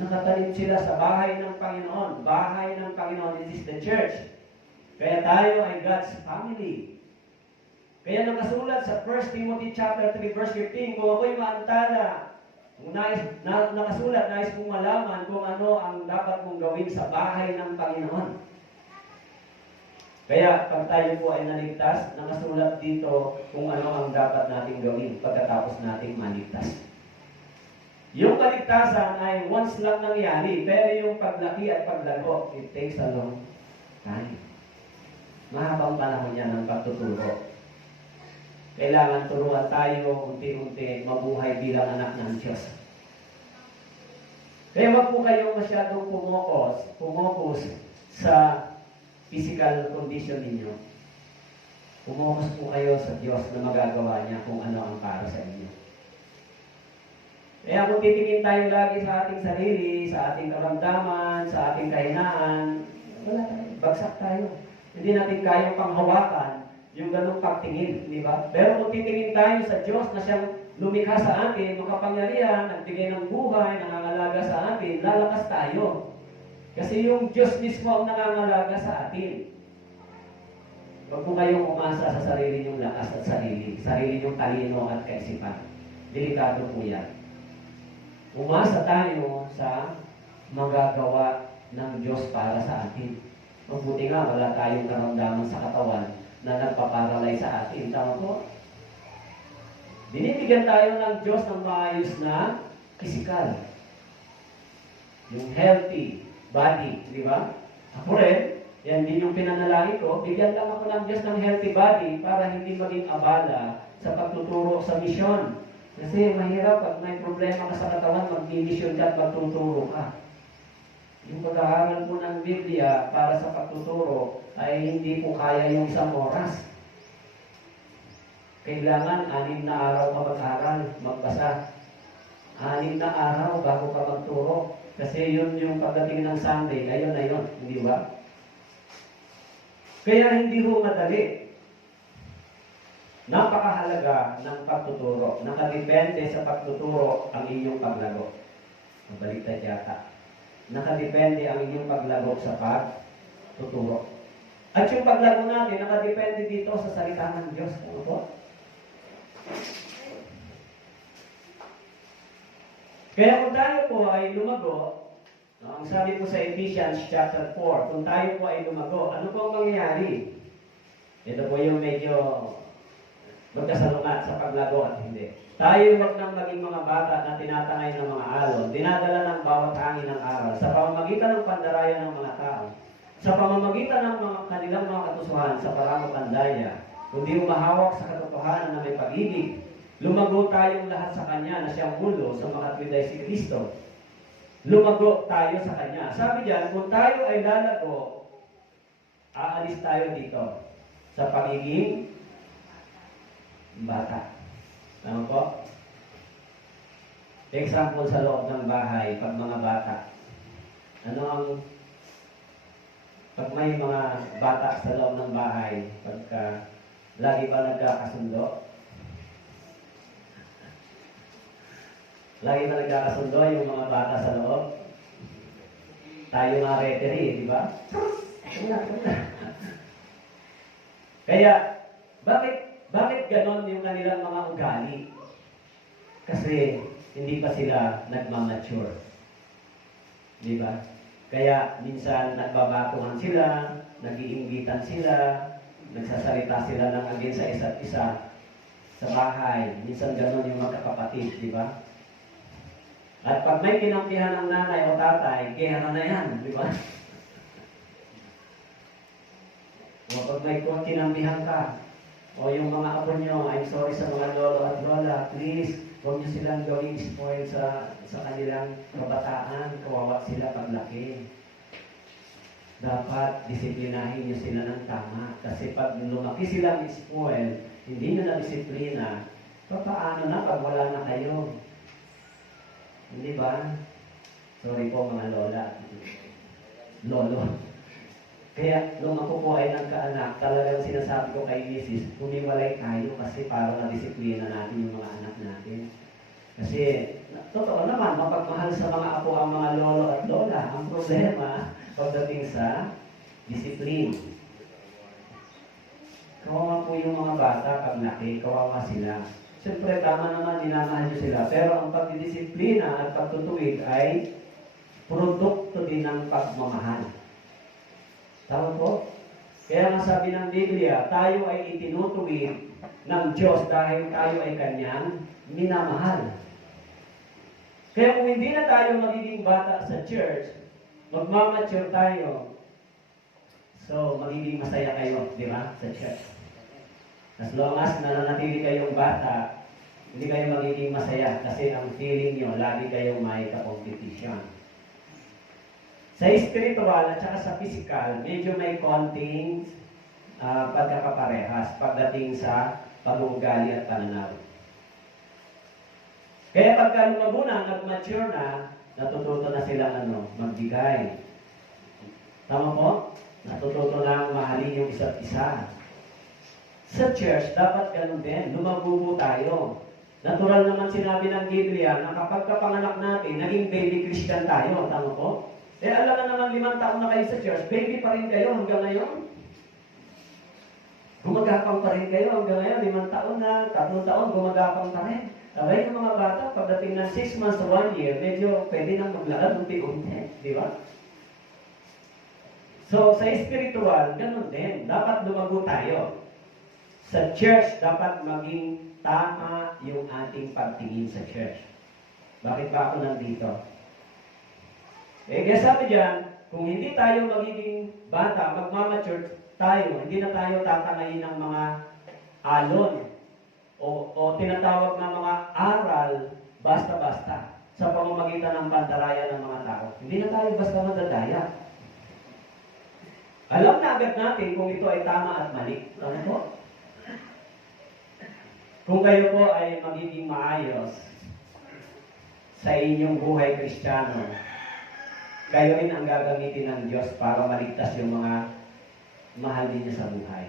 Nakatanim sila sa bahay ng Panginoon. Bahay ng Panginoon, it is the church. Kaya tayo ay God's family. Kaya nakasulat sa 1 Timothy chapter 3 verse 15, kung ako'y maantala, kung nakasulat, nais kong malaman kung ano ang dapat mong gawin sa bahay ng Panginoon. Kaya pag tayo po ay naligtas, nakasulat dito kung ano ang dapat nating gawin pagkatapos nating maligtas. Yung kaligtasan ay once lang nangyari, pero yung paglaki at paglago, it takes a long time. Mahabang panahon yan ng pagtuturo. Kailangan turuan tayo unti-unti mabuhay bilang anak ng Diyos. Kaya wag po kayong masyadong pumokus sa physical condition ninyo. Pumokus po kayo sa Diyos na magagawa niya kung ano ang para sa inyo. Kaya kung titingin tayo lagi sa ating sarili, sa ating karamdaman, sa ating kahinaan, wala tayo, bagsak tayo. Hindi natin kayang panghawakan yung ganong pagtingin, di ba? Pero kung titingin tayo sa Diyos na siyang lumikha sa atin, makapangyarihan, nagbigay ng buhay, nangangalaga sa atin, lalakas tayo. Kasi yung Diyos mismo ang nangangalaga sa atin. Huwag po kayong umasa sa sarili niyong lakas at sarili niyong talino at kaisipan. Delikado po yan. Umasa tayo sa magagawa ng Diyos para sa atin. Mabuti nga, wala tayong karamdaman sa katawan na nagpaparalay sa atin. Tama po? Binibigyan tayo ng Diyos ng maayos na physical. Yung healthy body, di ba? Ako rin, yan din yung pinanalangin ko. Bigyan lang ako ng Diyos ng healthy body para hindi maging abala sa pagtuturo sa misyon. Kasi mahirap pag may problema ka sa katawan, mag-misyon ka at magtuturo ka. Yung pag-aaral po ng Biblia para sa pagtuturo ay hindi po kaya yung isang oras. Kailangan 6 na araw ka mag-aral, magbasa. 6 na araw bago ka magturo. Kasi yun yung pagdating ng Sunday, ayun na yun, hindi ba? Kaya hindi ho madali. Napakahalaga ng pagtuturo. Nakadepende sa pagtuturo ang inyong paglago. Mabaliktad yata. Nakadepende ang inyong paglago sa pagtuturo. At yung paglago natin, nakadepende dito sa salita ng Diyos. Ano po? Kaya kung tayo po ay lumago, ang sabi po sa Ephesians chapter 4, kung tayo po ay lumago, ano po ang mangyayari? Ito po yung medyo magkasalungat sa paglago at hindi. Tayo wag nang maging mga bata na tinatangay ng mga alon, dinadala ng bawat hangin ng araw, sa pamamagitan ng pandarayan ng mga tao, sa pamamagitan ng mga kanilang mga katusuhan sa parango pandaya, kundi umahawak sa katotohanan na may pag-ibig. Lumago tayong lahat sa Kanya na siyang mulo sa mga tuwiday si Kristo. Lumago tayo sa Kanya. Sabi diyan, kung tayo ay lalago, aalis tayo dito sa pagiging bata. Tama po? Example sa loob ng bahay, pag mga bata. Pag may mga bata sa loob ng bahay, pagka lagi ba nagkakasundo? Lagi ba nagkakasundo yung mga bata sa loob? Tayo mga referee, di ba? Kaya, bakit ganon yung kanilang mga ugali? Kasi hindi pa sila nagmamature. Di ba? Kaya minsan nagbabatuhan sila, nag-iinggitan sila, nagsasalita sila ng against sa isa't isa sa bahay. Minsan ganon yung magkakapatid, di ba? At pag may kinampihan ng nanay o tatay, gera na yan, di ba? O pag may kinampihan ka, o yung mga apo nyo, I'm sorry sa mga lolo at lola, please, huwag nyo silang gawing spoil sa kanilang kabataan, kawawa sila paglaki. Dapat disiplinahin nyo sila ng tama. Kasi pag lumaki silang spoil, hindi nyo na disiplina, paano na pag wala na kayo? Hindi ba? Sorry po mga lola. Lolo. Kaya nung ako po ay nagkaanak, talagang sinasabi ko kay Mrs., humiwalay tayo kasi para na-disiplina natin yung mga anak natin. Kasi, totoo naman, mapagmahal sa mga apo ang mga lolo at lola. Ang problema, pagdating sa discipline. Kawawa po yung mga bata pag laki, kawawa sila. Siyempre, tama naman, dinamahal nyo sila. Pero ang pagdidisiplina at pagtutuwid ay produkto din ng pagmamahal. Tama po? Kaya nga sabi ng Biblia, tayo ay itinutuwid ng Diyos dahil tayo ay Kanyang minamahal. Kaya kung hindi na tayo magiging bata sa church, magmamature tayo. So, magiging masaya kayo, di ba, sa church. As long as nananatili kayong bata, hindi kayo magiging masaya kasi ang feeling nyo, lagi kayong may ka-competition. Sa spiritual at saka sa physical, medyo may konting pagkakaparehas pagdating sa pag-uugali at pananaw. Kaya pagka lumago na, nag-mature na, natututo na silang magbigay. Tama po? Natututo na mahalin yung isa't isa. Sa church, dapat ganun din. Lumago tayo. Natural naman sinabi ng Biblia na kapag kapanganak natin, naging baby Christian tayo. Tama po? Eh, alam na naman 5 taon na kayo sa church, baby pa rin kayo hanggang ngayon. Gumagapang pa rin kayo hanggang ngayon, 5 taon na, 3 taon, gumagapang pa rin. Abay, yung mga bata, pagdating ng 6 months to 1 year, medyo pwede nang maglakad unti-unti. Di ba? So, sa spiritual, ganun din. Dapat lumago tayo. Sa church, dapat maging tama yung ating pagtingin sa church. Bakit ba ako nandito? Kaya sabi dyan, kung hindi tayo magiging bata, magmamature tayo, hindi na tayo tatangayin ng mga alon o tinatawag na mga aral basta-basta sa pamamagitan ng pandaraya ng mga tao. Hindi na tayo basta madadaya. Alam na agad natin kung ito ay tama at mali. Ano po? Kung kayo po ay magiging maayos sa inyong buhay Kristiyano, kayo rin ang gagamitin ng Diyos para maligtas yung mga mahal niya sa buhay.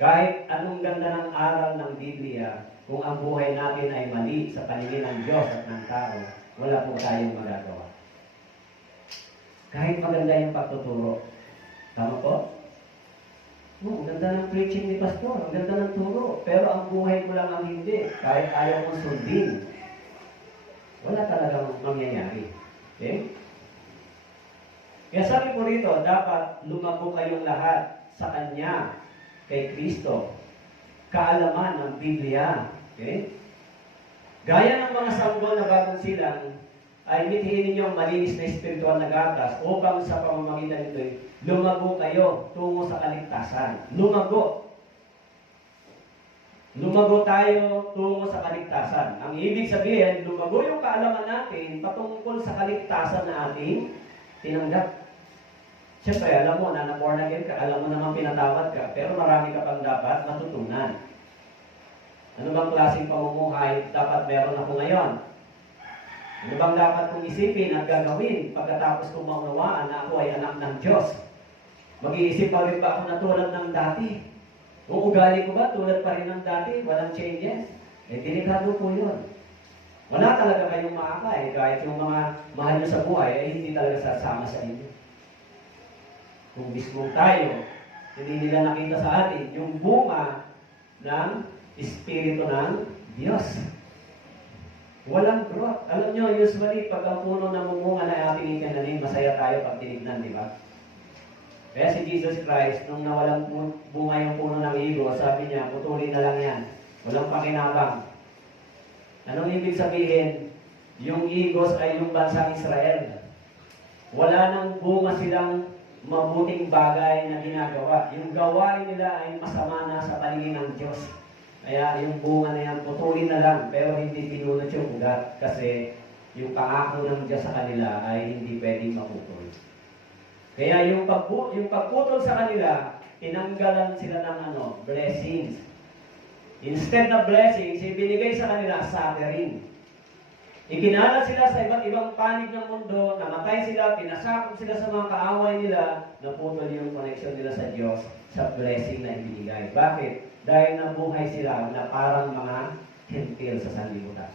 Kahit anong ganda ng aral ng Biblia, kung ang buhay natin ay mali sa paningin ng Diyos at ng tao, wala po tayong magagawa. Kahit maganda yung pagtuturo. Tama po? Ang ganda ng preaching ni Pastor, ang ganda ng turo, pero ang buhay mo lang ang hindi. Kahit ayaw mong sundin, wala talagang mangyayari. Okay? Kaya sabi po rito, dapat lumago kayong lahat sa Kanya, kay Kristo. Kaalaman ng Biblia. Okay? Gaya ng mga sanggol na bagong silang, ay mithiin ninyo ang malinis na espiritual na gatas upang sa pamamagitan nito, lumago kayo tungo sa kaligtasan. Lumago. Lumago tayo tungo sa kaligtasan. Ang ibig sabihin, lumago yung kaalaman natin patungkol sa kaligtasan na ating tinanggap. Siyempre, alam mo na born again ka, alam mo naman pinatawad ka, pero marami ka pang dapat matutunan. Ano bang klaseng pamumuhay dapat meron ako ngayon? Ano bang dapat kong isipin at gagawin pagkatapos kong maunawaan na ako ay anak ng Diyos? Mag-iisip pa rin ba ako na tulad ng dati? Kung ugali ko ba, tulad pa rin ng dati, walang changes? Eh, delikado po yun. Wala talaga kayong makakain, kahit yung mga mahal nyo sa buhay, ay hindi talaga sasama sa inyo. Kung mismong tayo, hindi nila nakita sa atin yung bunga ng Espiritu ng Diyos. Walang growth. Alam nyo, usually, pag ang puno na mumunga na ating ikananin, masaya tayo pag tinignan, di ba? Kaya si Jesus Christ, nung nawalang bunga yung puno ng higo, sabi niya, putulin na lang yan. Walang pakinabang. Anong ibig sabihin? Yung higos ay yung bansang Israel. Wala nang bunga silang mabuting bagay na ginagawa. Yung gawain nila ay masama na sa paningin ng Diyos. Kaya yung bunga na yan, putulin na lang, pero hindi pinunot yung ugat kasi yung pangako ng Diyos sa kanila ay hindi pwedeng maputol. Kaya yung pagputol sa kanila, tinanggalan sila ng blessings. Instead of blessings, ibinigay sa kanila suffering. Ikinalat sila sa iba't ibang panig ng mundo, namatay sila, pinasakop sila sa mga kaaway nila, naputol yung connection nila sa Diyos, sa blessing na ibinigay. Bakit? Dahil nabuhay sila na parang mga hentil sa sanlibutan.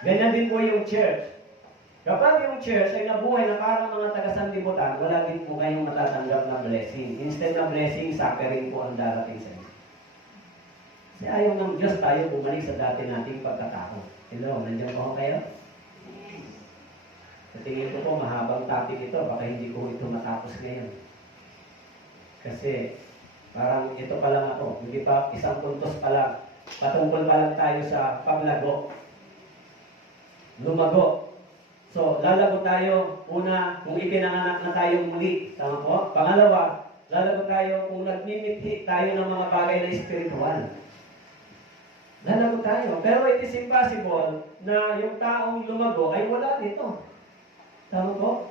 Ganyan din po yung church. Kapag yung church ay nabuhay na parang mga taga-sanlibutan, wala din po kayong matatanggap na blessing. Instead na blessing, suffering po ang darating sa inyo. Kasi ayaw ng Diyos tayo bumalik sa dati nating pagkatao. Hello, nandiyan po kayo? Sa tingin ko po, mahabang topic ito. Baka hindi ko ito matapos ngayon. Kasi, parang ito pa lang ako. Hindi pa, isang puntos pa lang. Patungkol pa lang tayo sa paglago. Lumago. So, lalago tayo. Una, kung ipinanganak na tayo muli. Tama po? Pangalawa, lalago tayo kung nagmimithi tayo ng mga bagay na espiritual. Lalago tayo. Pero it is impossible na yung taong lumago ay wala dito. Tama po?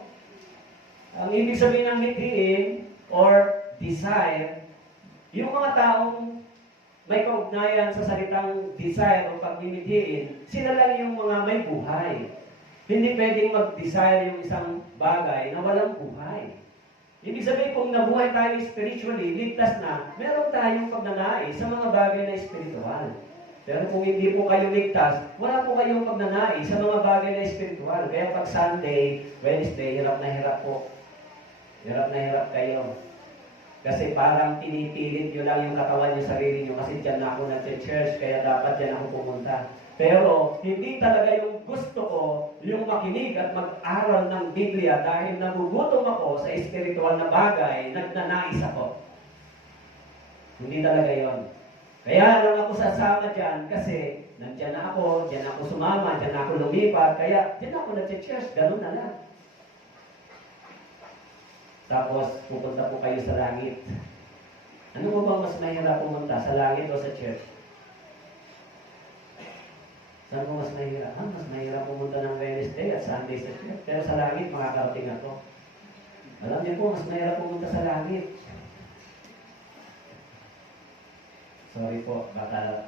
Ang ibig sabihin ng mithiin or desire, yung mga taong may kaugnayan sa salitang desire o pagmimithiin, sila lang yung mga may buhay. Hindi pwedeng mag-desire yung isang bagay na walang buhay. Ibig sabihin kung nabuhay tayo spiritually, ligtas na, meron tayong pagnanais sa mga bagay na spiritual. Pero kung hindi po kayo ligtas, wala po kayong pagnanais sa mga bagay na espiritual. Kaya pag Sunday, Wednesday, hirap na hirap po. Hirap na hirap kayo. Kasi parang pinipilit nyo lang yung katawan nyo, sarili nyo. Kasi dyan na ako nag-church, kaya dapat dyan ako pumunta. Pero hindi talaga yung gusto ko, yung makinig at mag-aral ng Biblia dahil nagugutom ako sa espiritual na bagay, nagnanais ako. Hindi talaga yon. Kaya lang ako sasama dyan kasi nandyan na ako, dyan ako sumama, dyan ako lumipat, kaya dyan ako nag-church, ganun na lang. Tapos pupunta po kayo sa langit. Ano mo bang mas mahirap pumunta, sa langit o sa church? Saan mo mas mahirap? Mas mahirap pumunta ng Wednesday at Sunday sa church. Pero sa langit, makakarating ako. Alam niyo po, mas mahirap pumunta sa langit. Sorry po, baka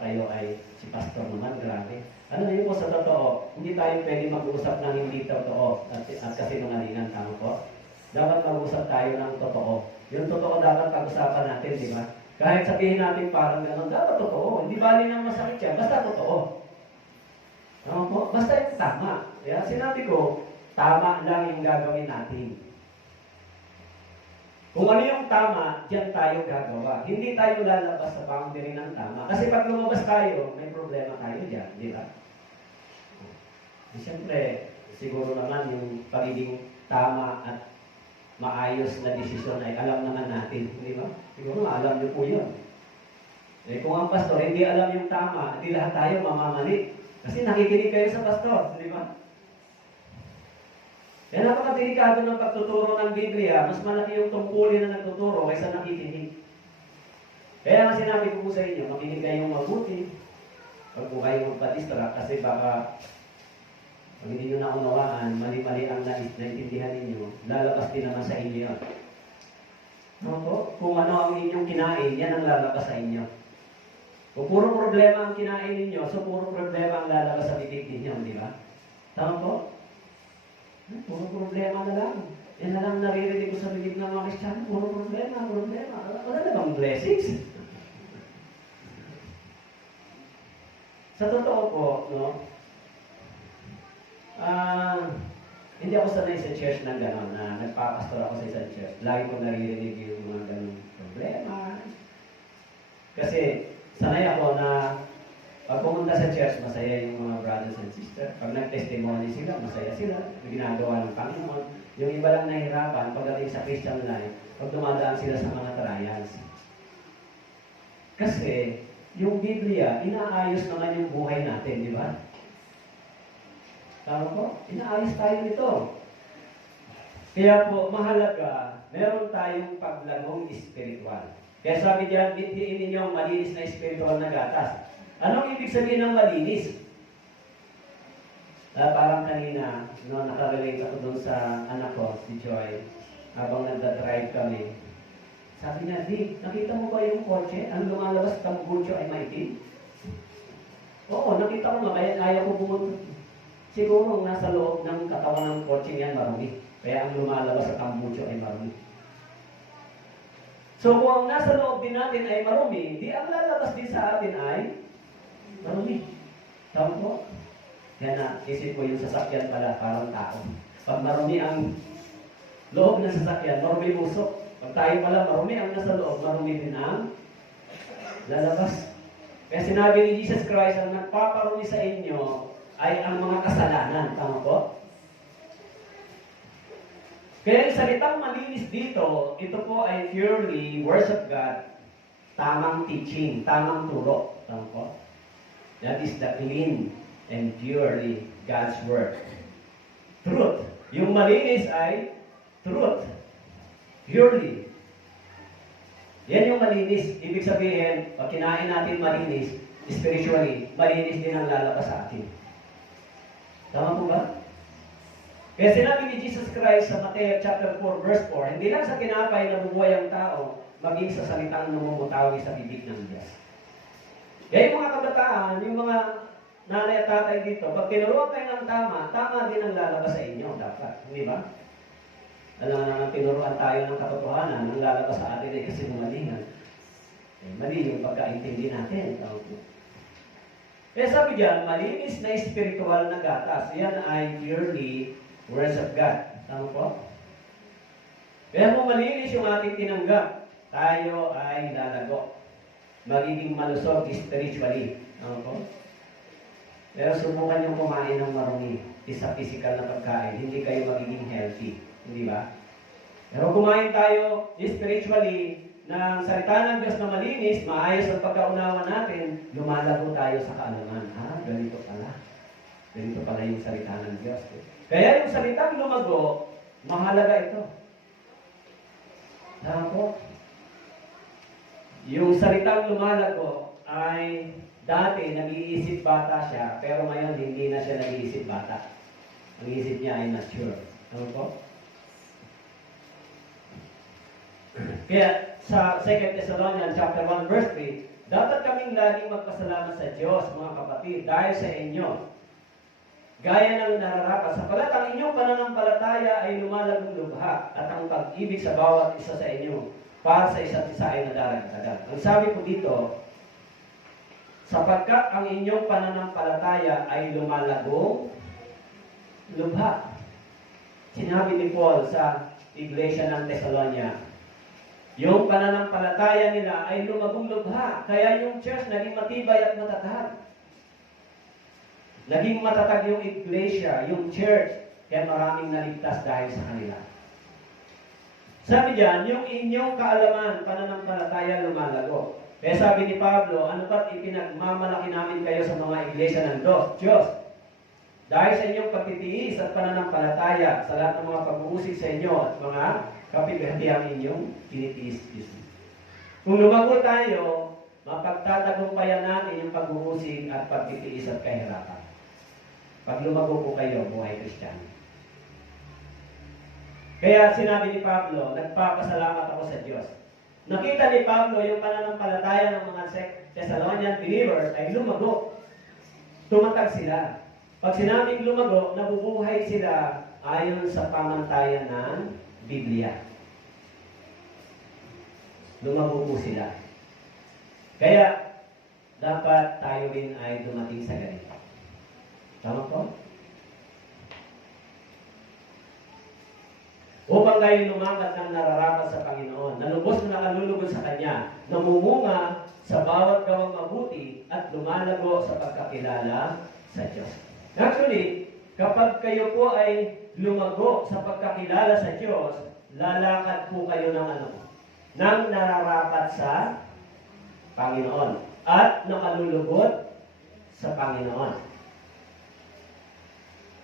kayo ay si pastor naman, grabe. Ano niyo po sa totoo, hindi tayo pwede mag-uusap ng hindi totoo at kasinungalingan, tama po? Dapat mag-usap tayo ng totoo. Yung totoo dapat pag-usapan natin, di ba? Kahit sabihin natin parang gano'n, dapat totoo. Hindi bali nang masakit yan, basta totoo. Tama po? Basta yung tama. Kaya sinabi ko, tama lang yung gagawin natin. Kung ano yung tama, diyan tayo gagawa. Hindi tayo lalabas sa boundary ng tama. Kasi pag lumabas tayo, may problema tayo diyan, di ba? Siyempre, siguro naman yung pagiging tama at maayos na desisyon ay alam naman natin, di ba? Siguro alam niyo po yun. Kung ang pastor hindi alam yung tama, hindi lahat tayo mamamali. Kasi nakikinig kayo sa pastor, di ba? Kaya napakadelikado ng pagtuturo ng Biblia, mas malaki yung tungkulin na nagtuturo kaysa nakikinig. Kaya nga sinabi ko po sa inyo, makinig kayong mabuti. Huwag po kayong magpa-distract kasi baka pag hindi nyo naunawaan, mali-mali ang naintindihan ninyo, lalabas din naman sa inyo yun. Kung ano ang inyong kinain, yan ang lalabas sa inyo. Kung puro problema ang kinain ninyo, so puro problema ang lalabas sa bibig ninyo, di ba? Tama po? Puro problema na lang. Yan na lang naririnig ko sa bibig ng mga Kristiyano. Puro problema. Wala na bang blessings? Sa totoo po, no? Hindi ako sanay sa church ng gano'n, na nagpapastor ako sa isang church. Lagi ko naririnig yung mga gano'ng problema. Kasi sanay ako na pag pumunta sa church, masaya yung mga brothers and sisters. Pag nag-testimony sila, masaya sila. Yung ginagawa ng Panginoon. Yung iba lang nahihirapan pagdating sa Christian life, pag dumadaan sila sa mga trials. Kasi, yung Biblia, inaayos naman yung buhay natin, di ba? Tama po? Inaayos tayo nito. Kaya po, mahalaga, meron tayong paglagong espiritual. Kaya sabi diyan, bithiin ninyo ang malinis na espiritual na gatas. Anong ibig sabihin ng malinis? Parang kanina, no, nakarelate ako doon sa anak ko, si Joy, habang nagda-drive kami. Sabi niya, Di, nakita mo ba yung kotse? Ang lumalabas tambucho ay maitim? Oo, nakita ko nga, kaya ko pumunta. Siguro nasa loob ng katawan ng kotse yan marumi. Kaya ang lumalabas sa tambucho ay marumi. So kung ang nasa loob din natin ay marumi, di ang lalabas din sa atin ay marumi. Tama po? Yan na, isip ko yung sasakyan pala, parang tao. Pag marumi ang loob ng sasakyan, marumi puso. Pag tayo pala marumi ang nasa loob, marumi din ang lalabas. Kaya sinabi ni Jesus Christ, ang nagpaparumi sa inyo ay ang mga kasalanan. Tama po? Kaya yung salitang malinis dito, ito po ay purely words of God, tamang teaching, tamang turo. Tama po? That is the clean and purely God's word. Truth. Yung malinis ay truth. Purely. Yan yung malinis. Ibig sabihin, pag kinain natin malinis, spiritually, malinis din ang lalabas sa atin. Tama po ba? Kaya sinabi ni Jesus Christ sa Matthew chapter 4, verse 4, hindi lang sa kinapay nabubuhay ang tao, maging sa salitang namumutawi sa bibig ng Diyos. Kaya yung mga kabataan, yung mga nanay at tatay dito, pag tinuruan kayo ng tama, tama din ang lalabas sa inyo, dapat. Hindi ba? Alam naman, tinuruan tayo ng katotohanan, ang lalabas sa atin ay kasinungalingan. Mali yung pagkaintindi natin. Kaya sabi diyan, malinis na spiritual na gatas. Yan ay purely words of God. Tama po? Kaya kung malinis yung ating tinanggap, tayo ay lalago. Magiging malusog spiritually. Tama po? Pero subukan yung kumain ng marumi. Isa physical na pagkain. Hindi kayo magiging healthy. Hindi ba? Pero kumain tayo spiritually ng salita ng Diyos na malinis, maayos ang pagkaunawa natin, lumalago tayo sa kaalaman. Ganito pala. Ganito pala yung salita ng Diyos. Kaya yung salitang lumago, mahalaga ito. Tama po? Yung salitang lumalago ay dati nag-iisip bata siya, pero ngayon hindi na siya nag-iisip bata. Ang isip niya ay mature. Tama po? Kaya sa 2 Thessalonians chapter 1 verse 3, dapat kaming laging magpasalamat sa Diyos, mga kapatid, dahil sa inyo. Gaya ng nararapat, sapagat ang inyong pananampalataya ay lumalagong lubha at ang pag-ibig sa bawat isa sa inyo para sa isa't isa ay nadaragdagan. Ang sabi ko dito, sapagkat ang inyong pananampalataya ay lumalagong lubha. Sinabi ni Paul sa Iglesia ng Thessalonia, yung pananampalataya nila ay lumagong lubha. Kaya yung church naging matibay at matatag. Naging matatag yung iglesia, yung church. Kaya maraming naligtas dahil sa kanila. Sabi diyan, yung inyong kaalaman, pananampalataya lumalago. Kaya sabi ni Pablo, ano ba't ipinagmamalaki namin kayo sa mga iglesia ng Diyos? Dahil sa inyong pagtitiis at pananampalataya sa lahat ng mga pag-uusig sa inyo at mga kapigatiang inyong tinitiis. Kung lumago tayo, mapagtatagumpayan natin yung pag-uusig at pagtitiis at kahirapan. Pag lumago po kayo, buhay Kristiyano. Kaya sinabi ni Pablo, nagpapasalamat ako sa Diyos. Nakita ni Pablo yung pananampalataya ng mga Thessalonian believers ay lumago. Tumatag sila. Pag sinabing lumago, nabubuhay sila ayon sa pamantayan ng Biblia. Lumago po sila. Kaya, dapat tayo rin ay dumating sa ganito. Tama po? Upang kayo lumakat ng nararapat sa Panginoon, na lubos na nakalulugod sa Kanya, namumunga sa bawat gawang mabuti at lumalago sa pagkakilala sa Diyos. Actually, kapag kayo po ay lumago sa pagkakilala sa Diyos, lalakad po kayo ng ng nararapat sa Panginoon at nakalulugod sa Panginoon.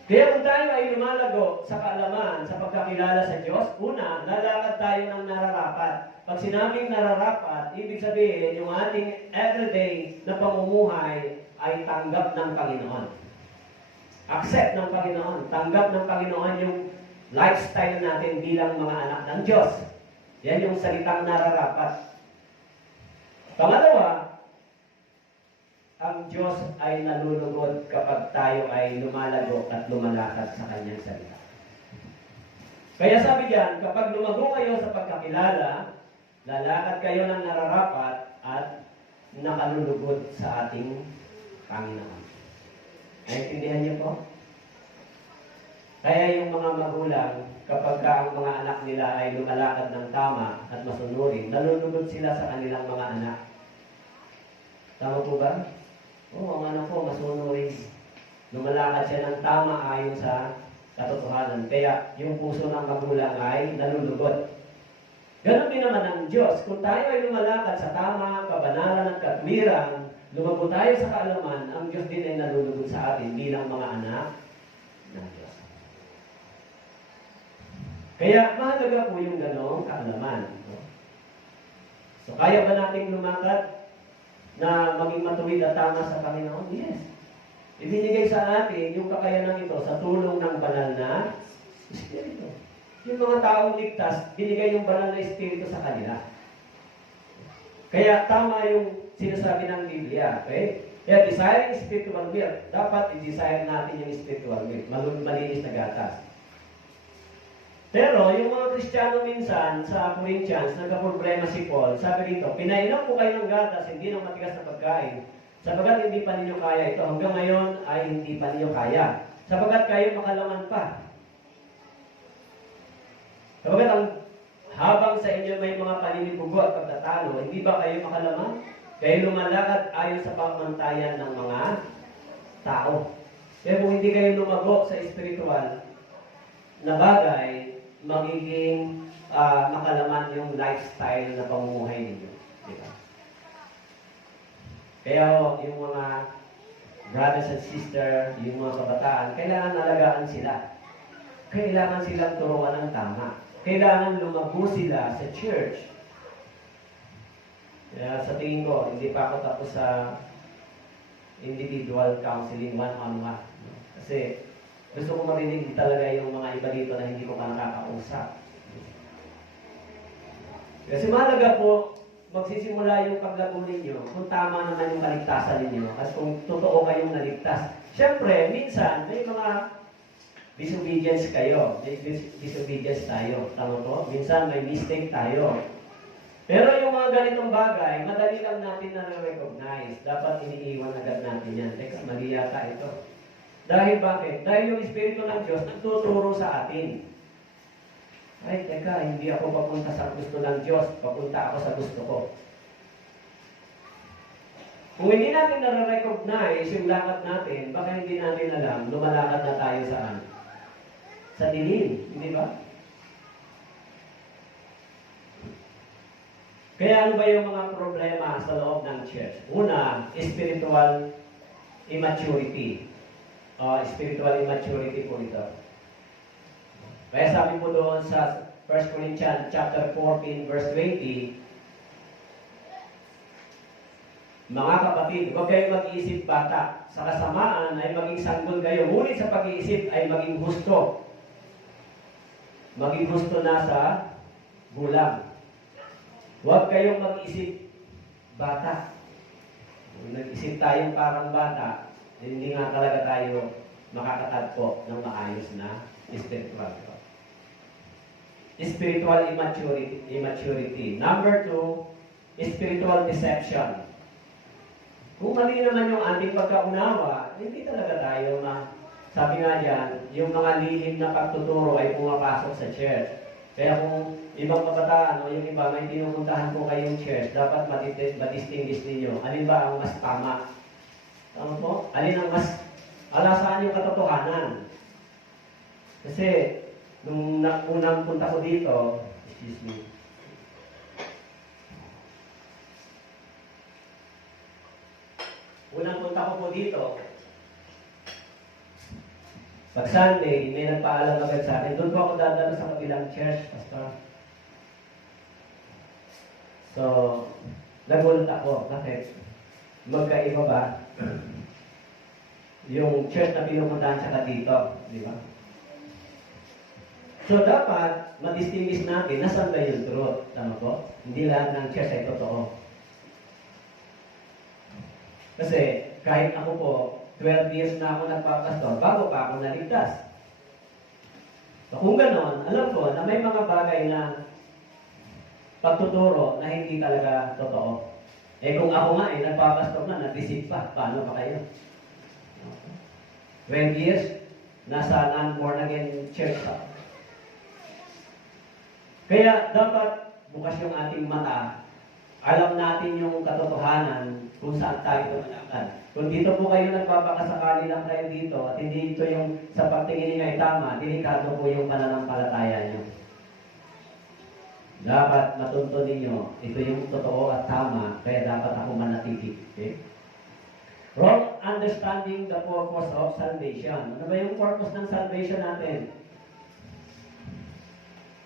Kaya kung tayo ay lumalago sa kaalaman, sa pagkakilala sa Diyos, una, lalakad tayo ng nararapat. Pag sinabing nararapat, ibig sabihin, yung ating everyday na pamumuhay ay tanggap ng Panginoon. Accept ng Panginoon. Tanggap ng Panginoon yung lifestyle natin bilang mga anak ng Diyos. Yan yung salitang nararapat. Pangalawa, ang Diyos ay nalulugod kapag tayo ay lumalago at lumalakad sa Kanyang salita. Kaya sabi diyan, kapag lumago kayo sa pagkakilala, lalakad kayo ng nararapat at nakalulugod sa ating Panginoon. Naintindihan niyo po? Kaya yung mga magulang, kapag ang mga anak nila ay lumalakad ng tama at masunurin, nalulugod sila sa kanilang mga anak. Tama po ba? Oo, ang anak ko masunurin. Lumalakad siya ng tama ayon sa katotohanan. Kaya yung puso ng magulang ay nalulugod. Ganon din naman ang Diyos. Kung tayo ay lumalakad sa tama, kabanalan at katwiran, lumago tayo sa kaalaman, ang Diyos din ay nalulugod sa atin bilang mga anak ng Diyos. Kaya mahalaga po yung ganong kaalaman. So kaya ba nating lumakad na maging matuwid at tama sa Panginoon? Yes. Ibinigay sa atin yung kakayanan ito sa tulong ng banal na Espiritu. Yung mga taong ligtas, binigay yung banal na Espiritu sa kanila. Kaya tama yung sinasabi ng Biblia. Okay? Kaya desiring spiritual milk, dapat i-desire natin yung spiritual milk. Malinis na gatas. Pero yung mga Kristiyano minsan sa Corinthians, nagka-problema si Paul, sabi dito, pinainom ko kayo ng gatas, hindi ng matigas na pagkain, sapagat hindi pa ninyo kaya ito. Hanggang ngayon ay hindi pa ninyo kaya. Sapagat kayo makalaman pa. Sapagat habang sa inyo may mga paninibugo at pagtatalo, hindi ba kayo makalaman? Kayo lumalakad ayon sa pamantayan ng mga tao. Kaya kung hindi kayo lumago sa espiritual na bagay, magiging makalaman yung lifestyle na pamumuhay ninyo. Diba? Kaya yung mga brothers and sisters, yung mga kabataan, kailangan alagaan sila. Kailangan silang turuan ng tama. Kailangan lumago sila sa church. Kaya sa tingin ko, hindi pa ako tapos sa individual counseling one-on-one. Kasi gusto ko marinig talaga yung mga iba dito na hindi ko pa nakakausap. Kasi mahalaga po, magsisimula yung paglago ninyo kung tama naman yung kaligtasan ninyo at kung totoo kayong naligtas. Siyempre, minsan, may mga disobedience kayo. May disobedience tayo. Tama po? Minsan, may mistake tayo. Pero yung mga ganitong bagay, madali lang natin na-recognize. Dapat iniiwan agad natin yan. Teka, mali yata ito. Dahil bakit? Dahil yung Espiritu ng Diyos nagtuturo sa atin. Ay, teka, hindi ako papunta sa gusto ng Diyos. Papunta ako sa gusto ko. Kung hindi natin na-recognize yung lakad natin, baka hindi natin alam, lumalakad na tayo saan? Sa dilim, hindi ba? Kaya ano ba yung mga problema sa loob ng church? Una, spiritual immaturity. Spiritual immaturity po ito. Kaya sabi po doon sa 1 Corinthians chapter 14 verse 20, mga kapatid, huwag kayong mag-iisip bata. Sa kasamaan ay maging sanggol kayo. Ngunit sa pag-iisip ay maging husto. Maging husto na sa gulang. Huwag kayong mag-isip bata. Kung nag-isip tayong parang bata, hindi nga talaga tayo makakatagpo ng maayos na spiritual. Spiritual immaturity. Number 2, spiritual deception. Kung mali naman yung ating pagkaunawa, hindi talaga tayo sabi nga dyan, yung mga lihim na pagtuturo ay pumapasok sa church. Kaya kung ibang kabataan o yung iba may pinupuntahan po kayong church, dapat matistinguish ninyo. Alin ba ang mas tama? Tama po? Alin ang mas alasaan yung katotohanan? Kasi, nung unang punta ko dito, excuse me, unang punta ko po dito, pag Sunday, may nagpaalam agad sa akin, doon po ako dadalo sa kabilang church, pastor. So, nagulat ako. Bakit? Magkaiba ba? Yung church na pinupuntahan siya dito, di ba? So, dapat madistinguish natin nasaan ba yung truth. Tama po? Hindi lahat ng church ay totoo. Kasi, Kahit ako po, 12 years na ako nagpapastor, bago pa ako naligtas. So kung gano'n, alam ko na may mga bagay na pagtuturo na hindi talaga totoo. Eh kung ako nga nagpapastor na, nag-deceive pa, paano pa kayo? 12 years, nasa non-born again church pa. Kaya dapat bukas yung ating mata, alam natin yung katotohanan kung saan tayo tumatangkad. Kung dito po kayo nagpapakasakali lang kayo dito at hindi ito yung sa pagtingin niyo ay tama, delikado po yung pananampalataya niyo. Dapat matunto ninyo, ito yung totoo at tama, kaya dapat ako manatili. Okay? Wrong understanding the purpose of salvation. Ano ba yung purpose ng salvation natin?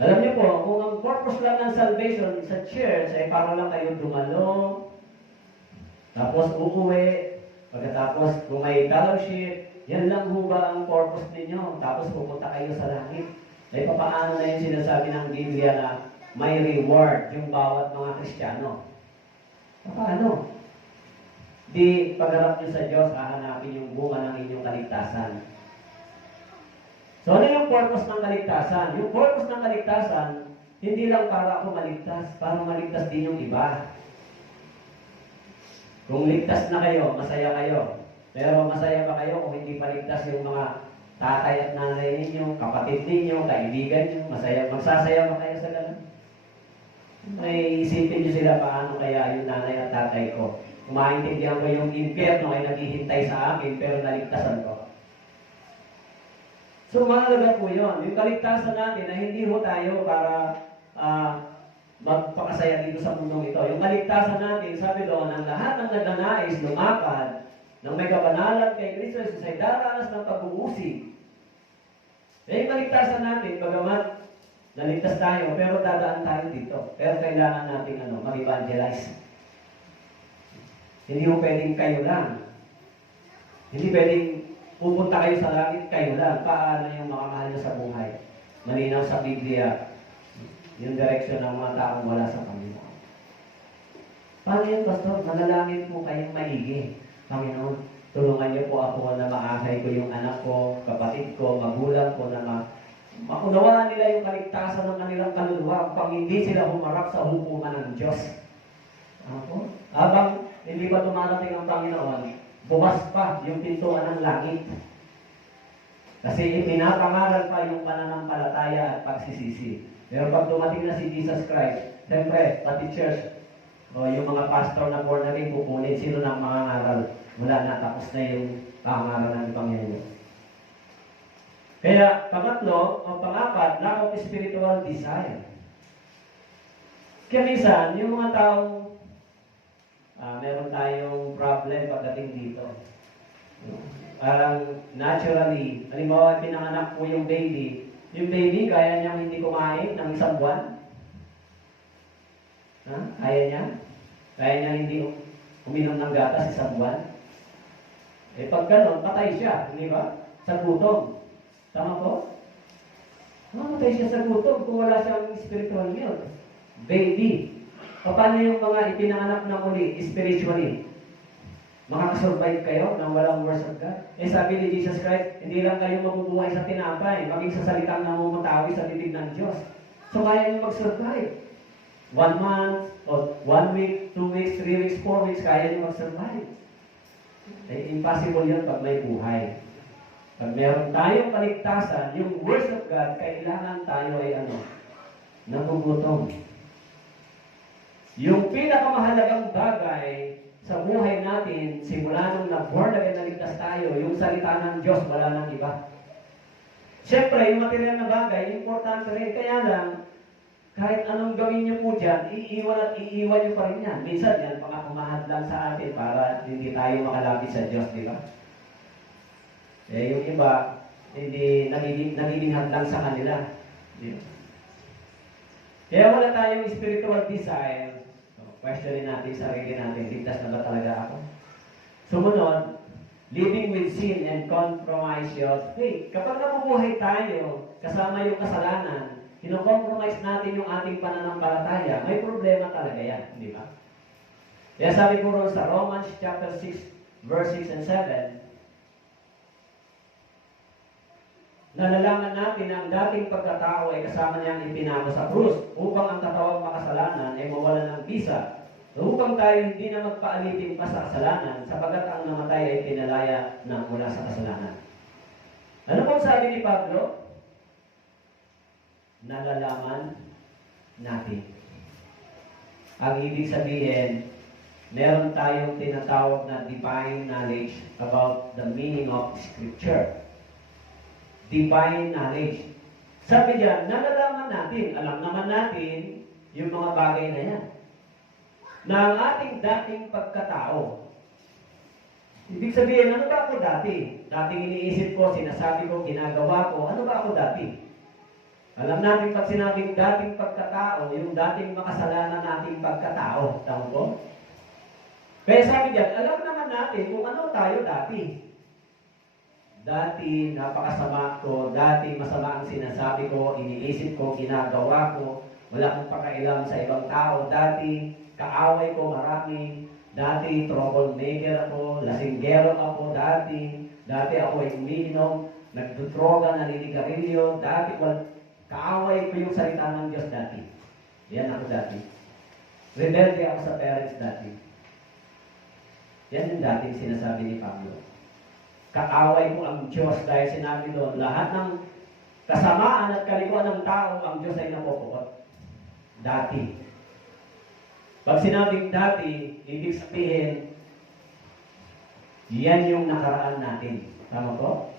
Alam niyo po, kung ang purpose lang ng salvation sa church ay para lang kayo dumalo, tapos uuwi, pagkatapos kung may fellowship, yan lang ho ba ang purpose ninyo? Tapos pupunta kayo sa langit. Ay papaano na yung sinasabi ng Biblia na may reward yung bawat mga Kristiyano? Paano? Di pagharap nyo sa Diyos, hahanapin yung bunga ng inyong kaligtasan. So ano yung purpose ng kaligtasan? Yung purpose ng kaligtasan, hindi lang para ako maligtas, para maligtas din yung iba. Kung ligtas na kayo, masaya kayo. Pero masaya ba kayo kung hindi paligtas yung mga tatay at nanay ninyo, kapatid ninyo, kaibigan nyo, magsasaya ba kayo sa ganun? May isipin nyo sila paano kaya yung nanay at tatay ko. Kumaintindihan ko yung impyerno ay naghihintay sa akin, pero naligtasan ko. So mahalaga po yun. Yung kaligtasan natin na hindi ho tayo para magpakasaya dito sa mundong ito. Yung kaligtasan natin, sabi doon, ang lahat ng nagnanais lumakad ng may kabanalan kay Kristo Jesus ay daranas ng pag-uusig. Eh, yung kaligtasan natin, bagamat naligtas tayo, pero dadaan tayo dito. Pero kailangan natin mag-evangelize. Hindi mo pwedeng kayo lang. Hindi pwedeng pupunta kayo sa langit, kayo lang. Paano yung makamahal nyo sa buhay? Malinaw sa Biblia, yung direksyon ng mga taong wala sa Panginoon. Paano yun, Pastor? Manalangin po kayong maigi. Panginoon, tulungan niyo po ako na maahay ko yung anak ko, kapatid ko, magulang ko na maunawaan nila yung kaligtasan ng kanilang kaluluwa upang hindi sila humarap sa hukuman ng Diyos. Ako? Habang hindi pa tumarating ang Panginoon, bukas pa yung pintuan ng langit. Kasi ipinapangaral pa yung pananampalataya at pagsisisi. Pero pag dumating na si Jesus Christ, siyempre, pati church, o yung mga pastor na born again, kukunin sino ng mga ngaral. Wala na, tapos na yung pangaral ng Panginoon. Kaya, pangatlo, o pangapat, lack of spiritual desire. Kaya minsan, yung mga taong meron tayong problem pagdating dito. Naturally, halimbawa, pinanganak po yung baby, kaya niyang hindi kumain ng isang buwan? Kaya niya? Kaya niya hindi uminom ng gatas isang buwan? Eh pag gano'n, patay siya, hindi ba? Sa gutom. Tama po? Matay siya sa gutom kung wala siyang spiritual milk. Baby. Paano yung mga ipinanganak na muli, spiritually? Makakasurvive kayo nang walang words of God? Eh sabi ni Jesus Christ, hindi lang kayo mabubuhay sa tinapay, maging sa salitang namumutawi sa bibig ng Diyos. So kaya nyo mag-survive. 1 month, o 1 week, 2 weeks, 3 weeks, 4 weeks, kaya nyo mag-survive. Eh, impossible yun pag may buhay. Pag meron tayong kaligtasan, yung words of God, kailangan tayo ay nagugutom. Yung pinakamahalagang bagay sa buhay natin, simula nung na-born again, naligtas tayo, yung salita ng Diyos, wala nang iba. Siyempre, yung material na bagay, importante rin. Kaya lang, kahit anong gawin niyo po dyan, iiwan niyo pa rin yan. Minsan yan, pangapumahad lang sa atin para hindi tayo makalapit sa Diyos, di ba? Eh, yung iba, hindi nagiging hadlang sa kanila. Di ba? Kaya wala tayong spiritual desire. Questionin natin sarili natin, ligtas na ba talaga ako? Sumunod, living with sin and compromise your faith. Kapag nabubuhay tayo, kasama yung kasalanan, kino-compromise natin yung ating pananampalataya, may problema talaga yan, di ba? Kaya sabi ko ron sa Romans chapter 6, verse 6 and 7, nalalaman natin na ang dating pagkatao ay kasama niyang ipinako sa krus upang ang katawang makasalanan ay mawalan ng bisa, upang tayo hindi na magpaalitin pa sa kasalanan sapagat ang namatay ay pinalaya na mula sa kasalanan. Ano pong sabi ni Pablo? Nalalaman natin. Ang ibig sabihin, meron tayong tinatawag na divine knowledge about the meaning of Scripture. Divine knowledge. Sabi diyan, nalalaman natin, alam naman natin yung mga bagay na yan. Na ang ating dating pagkatao. Ibig sabihin, ano ba ako dati? Dating iniisip ko, sinasabi ko, ginagawa ko, ano ba ako dati? Alam natin pag sinabing dating pagkatao, yung dating makasalanan nating pagkatao. Tama ko? Kaya sabi diyan, alam naman natin kung ano tayo dati. Dati napakasama ko, dati masama ang sinasabi ko, iniisip ko, ginagawa ko, wala akong pakailam sa ibang tao, dati kaaway ko marami, dati troublemaker ako, lasinggero ako, dati ako ay umiinom, nagdudroga, naninigarilyo, dati kaaway ko yung salita ng Diyos dati. Yan ako dati. Rebelde ako sa parents dati. Yan yung dating sinasabi ni Pablo. Kaaway ko ang Diyos dahil sinabi doon, lahat ng kasamaan at kalikuan ng tao, ang Diyos ay napupukot. Dati. Pag sinabing dati, ibig sabihin, yan yung nakaraan natin. Tama po?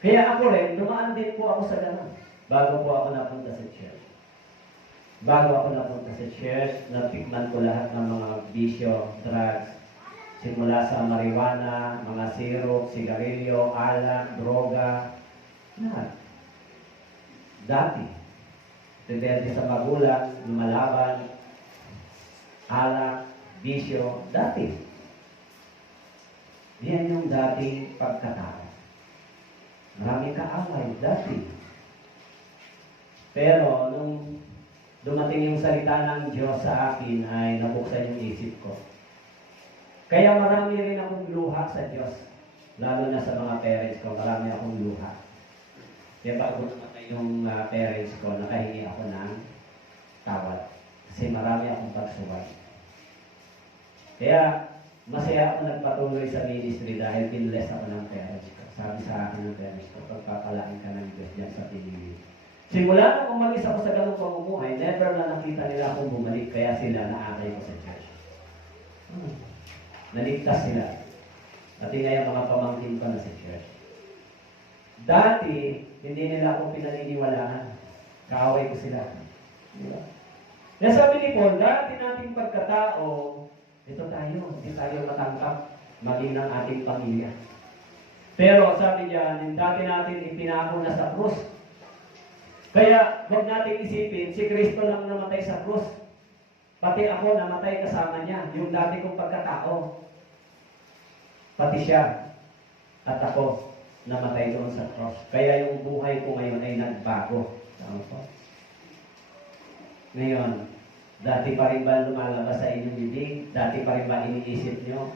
Kaya ako rin, dumaan din po ako sa ganun. Bago po ako napunta sa church. Bago ako napunta sa church, natikman ko lahat ng mga bisyo, drugs, simula sa marijuana, mga syrup, sigarilyo, alak, droga, lahat. Dati. Rebelde sa magulang, lumalaban, alak, bisyo, dati. Yan yung dating pagkatao. Maraming kaaway, dati. Pero, nung dumating yung salita ng Diyos sa akin, ay nabuksan yung isip ko. Kaya marami rin akong luha sa Diyos. Lalo na sa mga parents ko, marami akong luha. Kaya bago namatay yung parents ko, nakahingi ako ng tawad. Kasi marami akong pagsuway. Kaya masaya ako nagpatuloy sa ministry dahil pinless ako ng parents ko. Sabi sa akin ng parents ko, pagpapalain ka ng Diyos dyan sa pinili. Simula nung umalis ako sa ganung pamumuhay, never na nakita nila akong bumalik, kaya sila naakay ko sa church. Naligtas sila. Pati nga yung mga pamangkin ko na sa church. Dati, hindi nila ako pinaniniwalaan. Kaaway ko sila. Diba? Kaya sabi ni Paul, dati nating pagkatao, ito tayo, hindi tayo matangkap maging ng ating pamilya. Pero sabi niya, yung dati natin ipinako na sa krus. Kaya, huwag natin isipin, si Kristo lang namatay sa krus. Pati ako namatay kasama niya, yung dati kong pagkatao. Pati siya at ako namatay doon sa cross. Kaya yung buhay ko ngayon ay nagbago. Tama po? Ngayon, dati pa rin ba lumalabas sa inyong bibig? Dati pa rin ba iniisip nyo?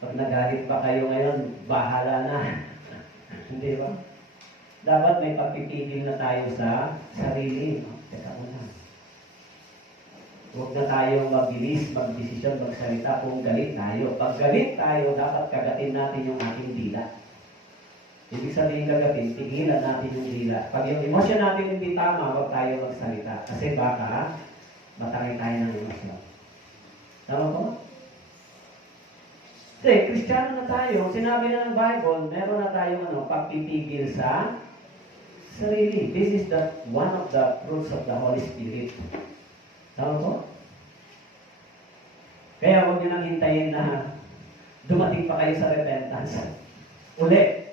Pag nagalit pa kayo ngayon, bahala na. Hindi ba? Dapat may pagpipigil na tayo sa sarili. Teka muna. Huwag na tayong mabilis, magdesisyon, magsalita kung galit tayo. Pag galit tayo, dapat kagatin natin yung ating dila. Ibig sabihin kagatin, tigilan natin yung dila. Pag yung emosyon natin hindi tama, huwag tayo magsalita. Kasi baka matangay tayo ng emosyon. Tama po? Kasi, Kristiyano na tayo. Sinabi na ng Bible, meron na tayong pagpipigil sa sarili. This is one of the fruits of the Holy Spirit. Tama po? Kaya huwag nyo nang hintayin na dumating pa kayo sa repentance. Uli.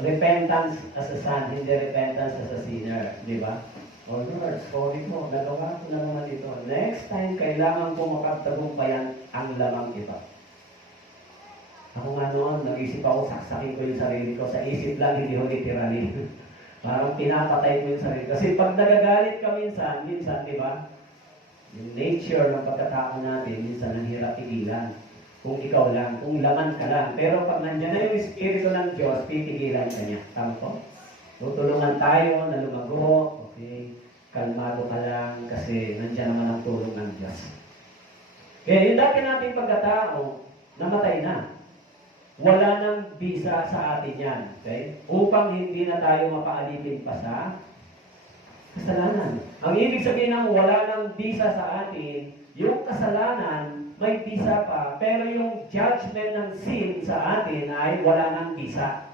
Repentance as a son, hindi repentance as a sinner. Di ba? Oh Lord, sorry po. Nagawa ko na naman ito. Next time, kailangan ko makaptagumpayan ang lamang ito. Ako nga noon, nag-isip ako, saksakin ko yung sarili ko. Sa isip lang, hindi ko literally. Parang pinapatay mo yung sarili. Kasi pag nagagalit ka minsan, di ba? Yung nature ng pagkatao natin, minsan ang hirap pigilan. Kung ikaw lang, kung laman ka lang. Pero pag nandiyan na yung Espiritu ng Diyos, pipigilan ka niya. Tama po? Tutulungan tayo na lumago. Okay? Kalmado ka lang kasi nandiyan naman ang tulong ng Diyos. Kaya yung dati nating pagkatao, namatay na. Wala nang bisa sa atin yan. Okay? Upang hindi na tayo mapaalipin pa sa kasalanan. Ang ibig sabihin ng wala nang bisa sa atin, yung kasalanan, may bisa pa, pero yung judgment ng sin sa atin ay wala nang bisa.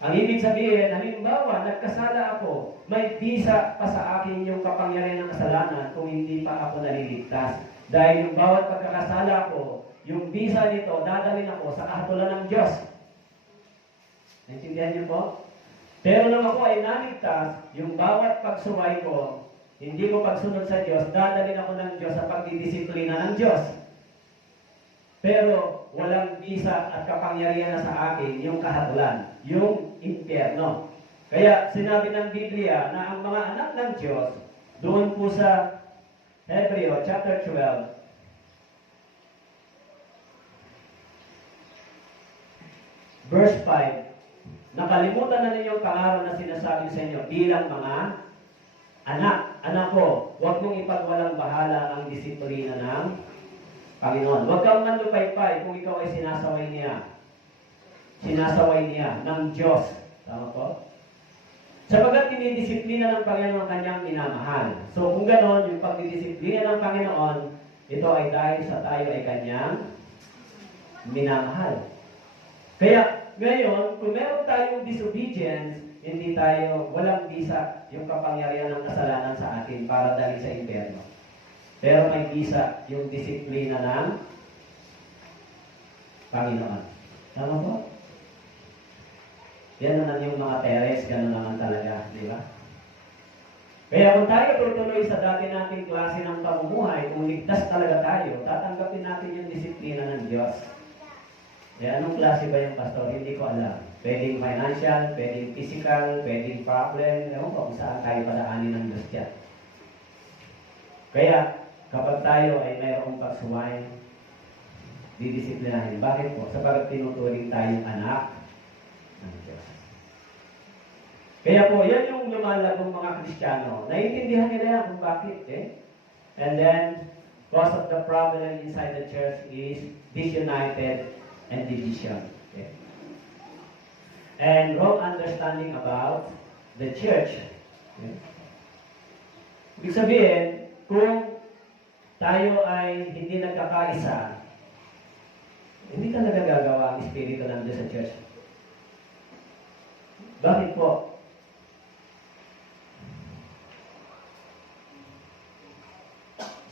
Ang ibig sabihin, halimbawa, nagkasala ako, may bisa pa sa akin yung kapangyarihan ng kasalanan kung hindi pa ako naliligtas. Dahil yung bawat pagkakasala ko, yung bisa nito, dadalhin ako sa kahatulan ng Diyos. Naintindihan niyo po? Pero nung ako ay naligtas, yung bawat pagsuway ko, hindi ko pagsunod sa Diyos, dadalhin ako ng Diyos sa pagdidisiplina ng Diyos. Pero walang bisa at kapangyarihan na sa akin yung kahatulan, yung impyerno. Kaya sinabi ng Biblia na ang mga anak ng Diyos, doon po sa Hebreo chapter 12, verse 5, nakalimutan na ninyo ang pangaral na sinasabi sa inyo bilang mga anak. Anak ko, huwag mong ipagwalang bahala ang disiplina ng Panginoon. Huwag kang manlupaypay kung ikaw ay sinasaway niya. Sinasaway niya ng Diyos. Tama po? Sapagat dinidisiplina ng Panginoon ang kanyang minamahal. So kung gano'n, yung pagdidisiplina ng Panginoon, ito ay dahil sa tayo ay kanyang minamahal. Kaya ngayon, kung meron tayong disobedience, hindi tayo, walang bisa yung kapangyarihan ng kasalanan sa atin para dahil sa impyerno. Pero may bisa yung disiplina ng Panginoon. Tama po? Yan naman yung mga teres, gano'n naman talaga, di ba? Kaya kung tayo tutuloy sa dati nating klase ng pamumuhay, kung ligtas talaga tayo, tatanggapin natin yung disiplina ng Diyos. Kaya anong klase ba yung pastor? Hindi ko alam. Pwedeng financial, pwedeng physical, pwedeng problem. Ewan ko kung saan tayo padaanin ng Diyos dyan. Kaya, kapag tayo ay mayroong pagsuway, didisiplinahin. Bakit po? Sapagat tinuturing tayong anak ng Diyos. Kaya po, yan yung lumalagong mga Kristiyano. Naiintindihan nila yan kung bakit. And then, cause of the problem inside the church is disunited and division. Okay? And wrong understanding about the church. Okay? Ibig sabihin, kung tayo ay hindi nagkakaisa, hindi talaga gagawa ang Espiritu ng Diyos sa church. Bakit po?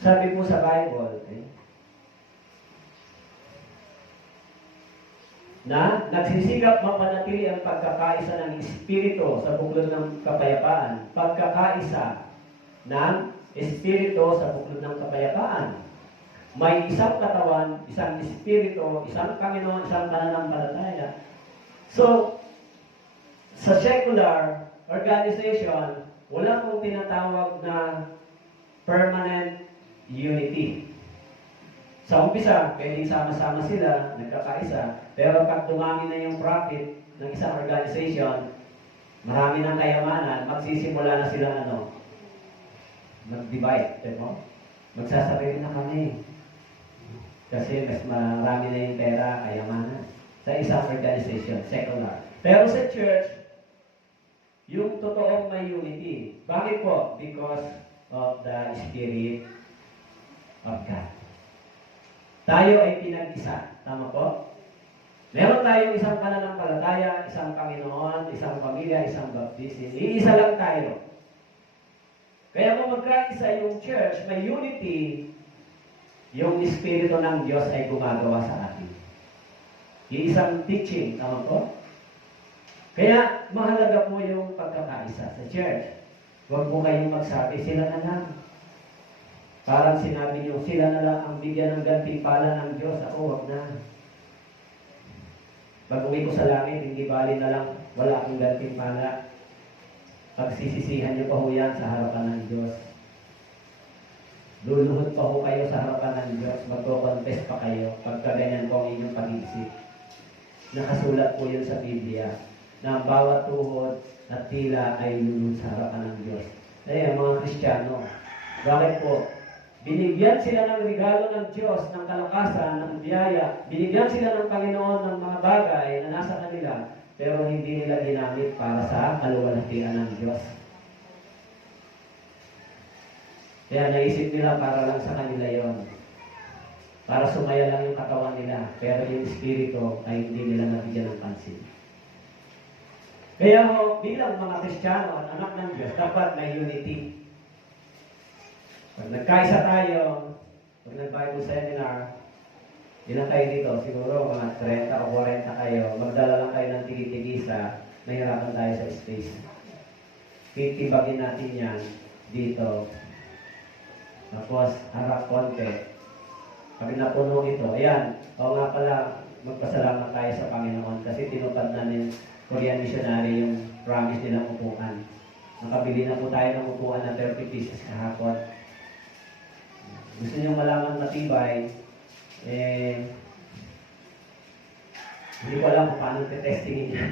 Sabi po sa Bible, na nagsisikap mapanatili ang pagkakaisa ng Espiritu sa buklod ng kapayapaan. Pagkakaisa ng Espiritu sa buklod ng kapayapaan. May isang katawan, isang Espiritu, isang Panginoon, isang pananampalataya. So, sa secular organization, wala pong tinatawag na permanent unity. Sa umpisa, pwedeng sama-sama sila, nagkakaisa, pero pag dumami na yung profit ng isang organization, marami ng kayamanan, magsisimula na sila mag-divide. Diba? Magsasarili na kami. Kasi mas marami na yung pera, kayamanan. Sa isang organization, secular. Pero sa church, yung totoong may unity. Bakit po? Because of the Spirit of God. Tayo ay pinag-isa. Tama po? Meron tayong isang pananampalataya, isang Panginoon, isang pamilya, isang baptism. Iisa lang tayo. Kaya kung magkaisa yung church, may unity, yung Espiritu ng Diyos ay gumagawa sa atin. Isang teaching. Tama po? Kaya mahalaga po yung pagkakaisa sa church. Huwag po kayong magsabi, sila na lang. Parang sinabi niyo, sila na lang ang bigyan ng gantimpala ng Diyos. Ako, wag na. Pag-uwi ko sa langit, hindi bali na lang, wala akong gantimpala. Pagsisisihan niyo pa ho yan sa harapan ng Diyos. Luluhod pa ho kayo sa harapan ng Diyos, magko-confess pa kayo pagka ganyan po ang inyong pag-iisip. Nakasulat po yun sa Biblia na ang bawat tuhod at tila ay luluhod sa harapan ng Diyos. Kaya mga Kristiyano, bakit po? Binigyan sila ng regalo ng Diyos, ng kalakasan, ng biyaya. Binigyan sila ng Panginoon ng mga bagay na nasa kanila, pero hindi nila ginamit para sa kaluwalhatian ng Diyos. Kaya naisip nila para lang sa kanila yon, para sumaya lang yung katawan nila, pero yung espiritu ay hindi nila nabigyan ng pansin. Kaya ho, bilang mga Kristiyano at anak ng Diyos, dapat may unity. Pag nagkaisa tayo, pag nag-Bible seminar, ilan kayo dito? Siguro mga 30 o 40 kayo, magdala lang kayo ng tigi-tigisa, nahirapan tayo sa space. Titibagin natin yan dito. Tapos, harap konti. Pag napuno ito, ayan, o nga pala, magpasalamat tayo sa Panginoon kasi tinupad na ng Korean missionary yung promise nilang upuan. Nakabili na po tayo ng upuan na 30 pieces kahapon. Gusto nyo malaman matibay, hindi ko alam kung paano testingin niya.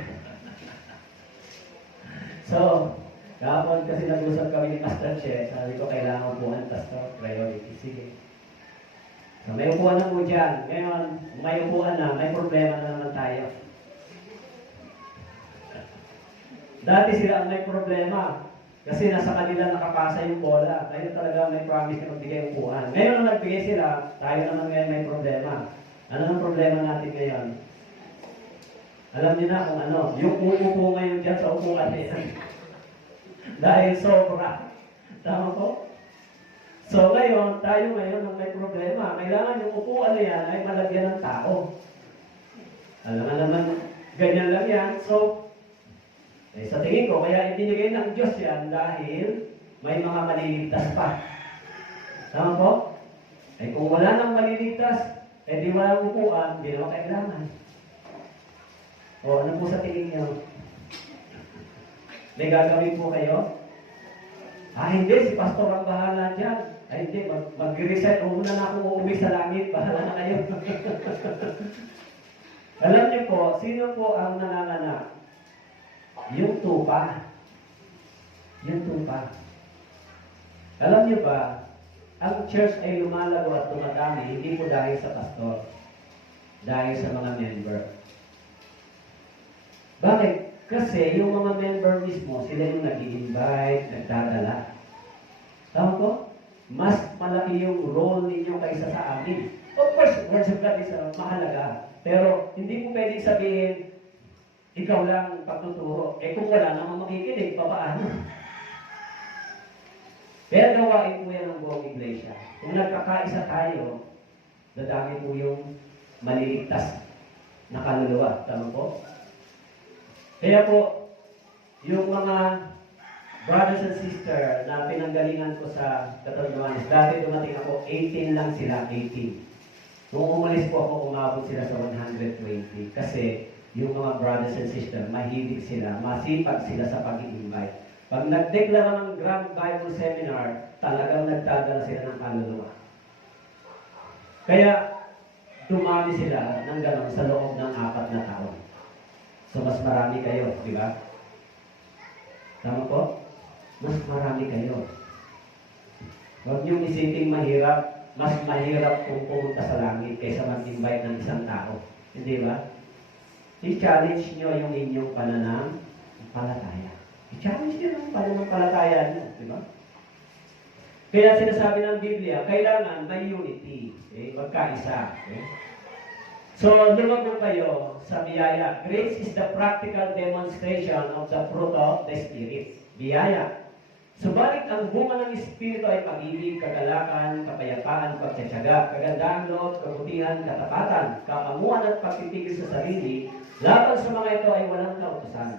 So, kahapon kasi nag-usap kami ni Pastor Che, sabi ko kailangan upuan, Pastor, priority. Sige. So, may upuan na po dyan. Ngayon, may upuan na, may problema na naman tayo. Dati sila ang may problema. Kasi nasa kanila nakapasa yung bola. Ngayon talaga may promise na magbigay upuan. Ngayon na nagbigay sila, tayo naman ngayon may problema. Ano ang problema natin ngayon? Alam niyo na kung ano, yung uupo ngayon dyan sa upuan na yan. Dahil sobra. Tama po? So ngayon, tayo ngayon ang may problema. Kailangan yung upuan na yan ay malagyan ng tao. Alam nga naman, ganyan lang yan. So, sa tingin ko, kaya ibinigay ng Diyos yan dahil may mga maliligtas pa. Tama po? Kung wala nang maliligtas, di walang upuan, hindi naman kailangan. O, ano po sa tingin niyo? May gagawin po kayo? Hindi, si Pastor ang bahala dyan. Hindi, mag-reset. Una na akong uuwi sa langit. Bahala na kayo. Alam niyo po, sino po ang nanganganak? Yung tupa. Yung tupa. Alam niyo ba, ang church ay lumalago at tumadami, hindi po dahil sa pastor. Dahil sa mga member. Bakit? Kasi yung mga member mismo, sila yung nag-i-invite, nagdadala. Tama po? Mas malaki yung role ninyo kaysa sa amin. Of course, words of God is mahalaga. Pero hindi po pwedeng sabihin, ikaw lang pagtuturo. Kung wala namang makikinig, papaano? Kaya gawain po yan ng buong iglesia. Kung nagkakaisa tayo, dadami po yung maliligtas na kaluluwa. Tama po? Kaya po, yung mga brothers and sisters na pinanggalingan ko sa Catanduanes, dati dumating ako, 18 lang sila, 18. Nung umalis po ako, umabot sila sa 120. Kasi yung mga brothers and sisters, mahilig sila, masipag sila sa pag-i-invite. Pag nag-declare ng Grand Bible Seminar, talagang nagdadala sila ng kaluluwa. Kaya, dumami sila ng gano'n sa loob ng 4 na taon. So, mas marami kayo, di ba? Tama po? Mas marami kayo. Huwag niyong isiping mahirap, mas mahirap kung pumunta sa langit kaysa mag-invite ng isang tao. Hindi ba? I-challenge nyo yung inyong pananampalataya. I-challenge nyo yung pananampalataya nyo. Di ba? Kaya sinasabi ng Biblia, kailangan may unity. Okay? Magkaisa. Okay? So, lumago kayo sa biyaya. Grace is the practical demonstration of the fruit of the Spirit. Biyaya. Subalit ang bunga ng Espiritu ay pag-ibig, kagalakan, kapayapaan, pagtsatsaga, kagandahan loob, kabutihan, katapatan, kaamuan at pagtitigil sa sarili. Laban sa mga ito ay walang kautusan.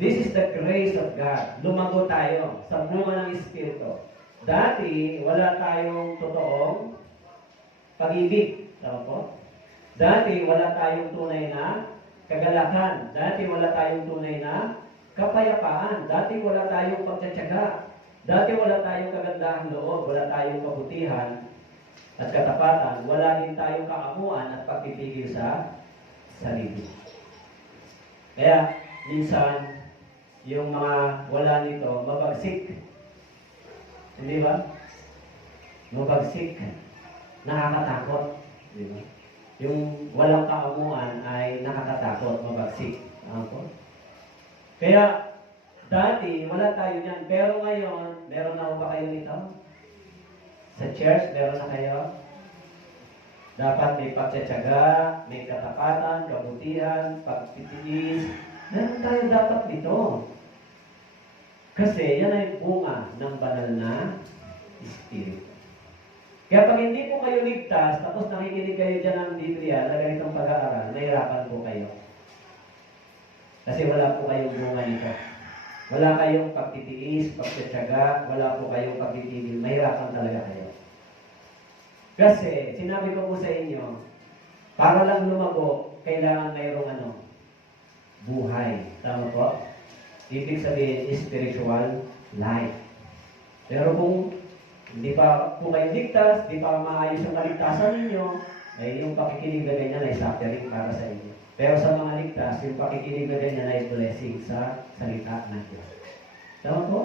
This is the grace of God. Lumago tayo sa bunga ng Espiritu. Dati, wala tayong totoong pag-ibig. Tama po? Dati, wala tayong tunay na kagalakan. Dati, wala tayong tunay na kapayapaan. Dati, wala tayong pagtsatsaga. Dati wala tayong kagandahang loob, wala tayong kabutihan at katapatan, wala din tayong kaamuan at pagpipigil sa sarili. Kaya, minsan, yung mga wala nito, mabagsik. Hindi ba? Mabagsik. Nakakatakot. Hindi ba? Yung walang kaamuan ay nakakatakot, mabagsik. Kaya, dati, wala tayo niyan. Pero ngayon, meron na ba kayo nito? Sa church, meron na kayo? Dapat may pagtsatsaga, may katapatan, kabutihan, pagtitiis. Meron tayo dapat dito. Kasi yan ay bunga ng banal na Espiritu. Kaya pag hindi po kayo ligtas, tapos nakikinig kayo dyan ng Biblia na ganitong pag-aaral, nahirapan po kayo. Kasi wala po kayong bunga nito. Wala kayong pagtitiis, pagtsatsaga, wala po kayong pagtitigil. Mahirapan talaga kayo. Kasi, sinabi ko po sa inyo, para lang lumago, kailangan mayroong buhay. Tama po? Ibig sabihin, spiritual life. Pero kung hindi pa po kayo ligtas, hindi pa maayos ang kaligtasan ninyo, ay yung pakikinig na ganyan ay suffering para sa inyo. Pero sa mga ligtas, yung pakikinig na ganyan ay blessing sa salita ng Diyos. Tama po?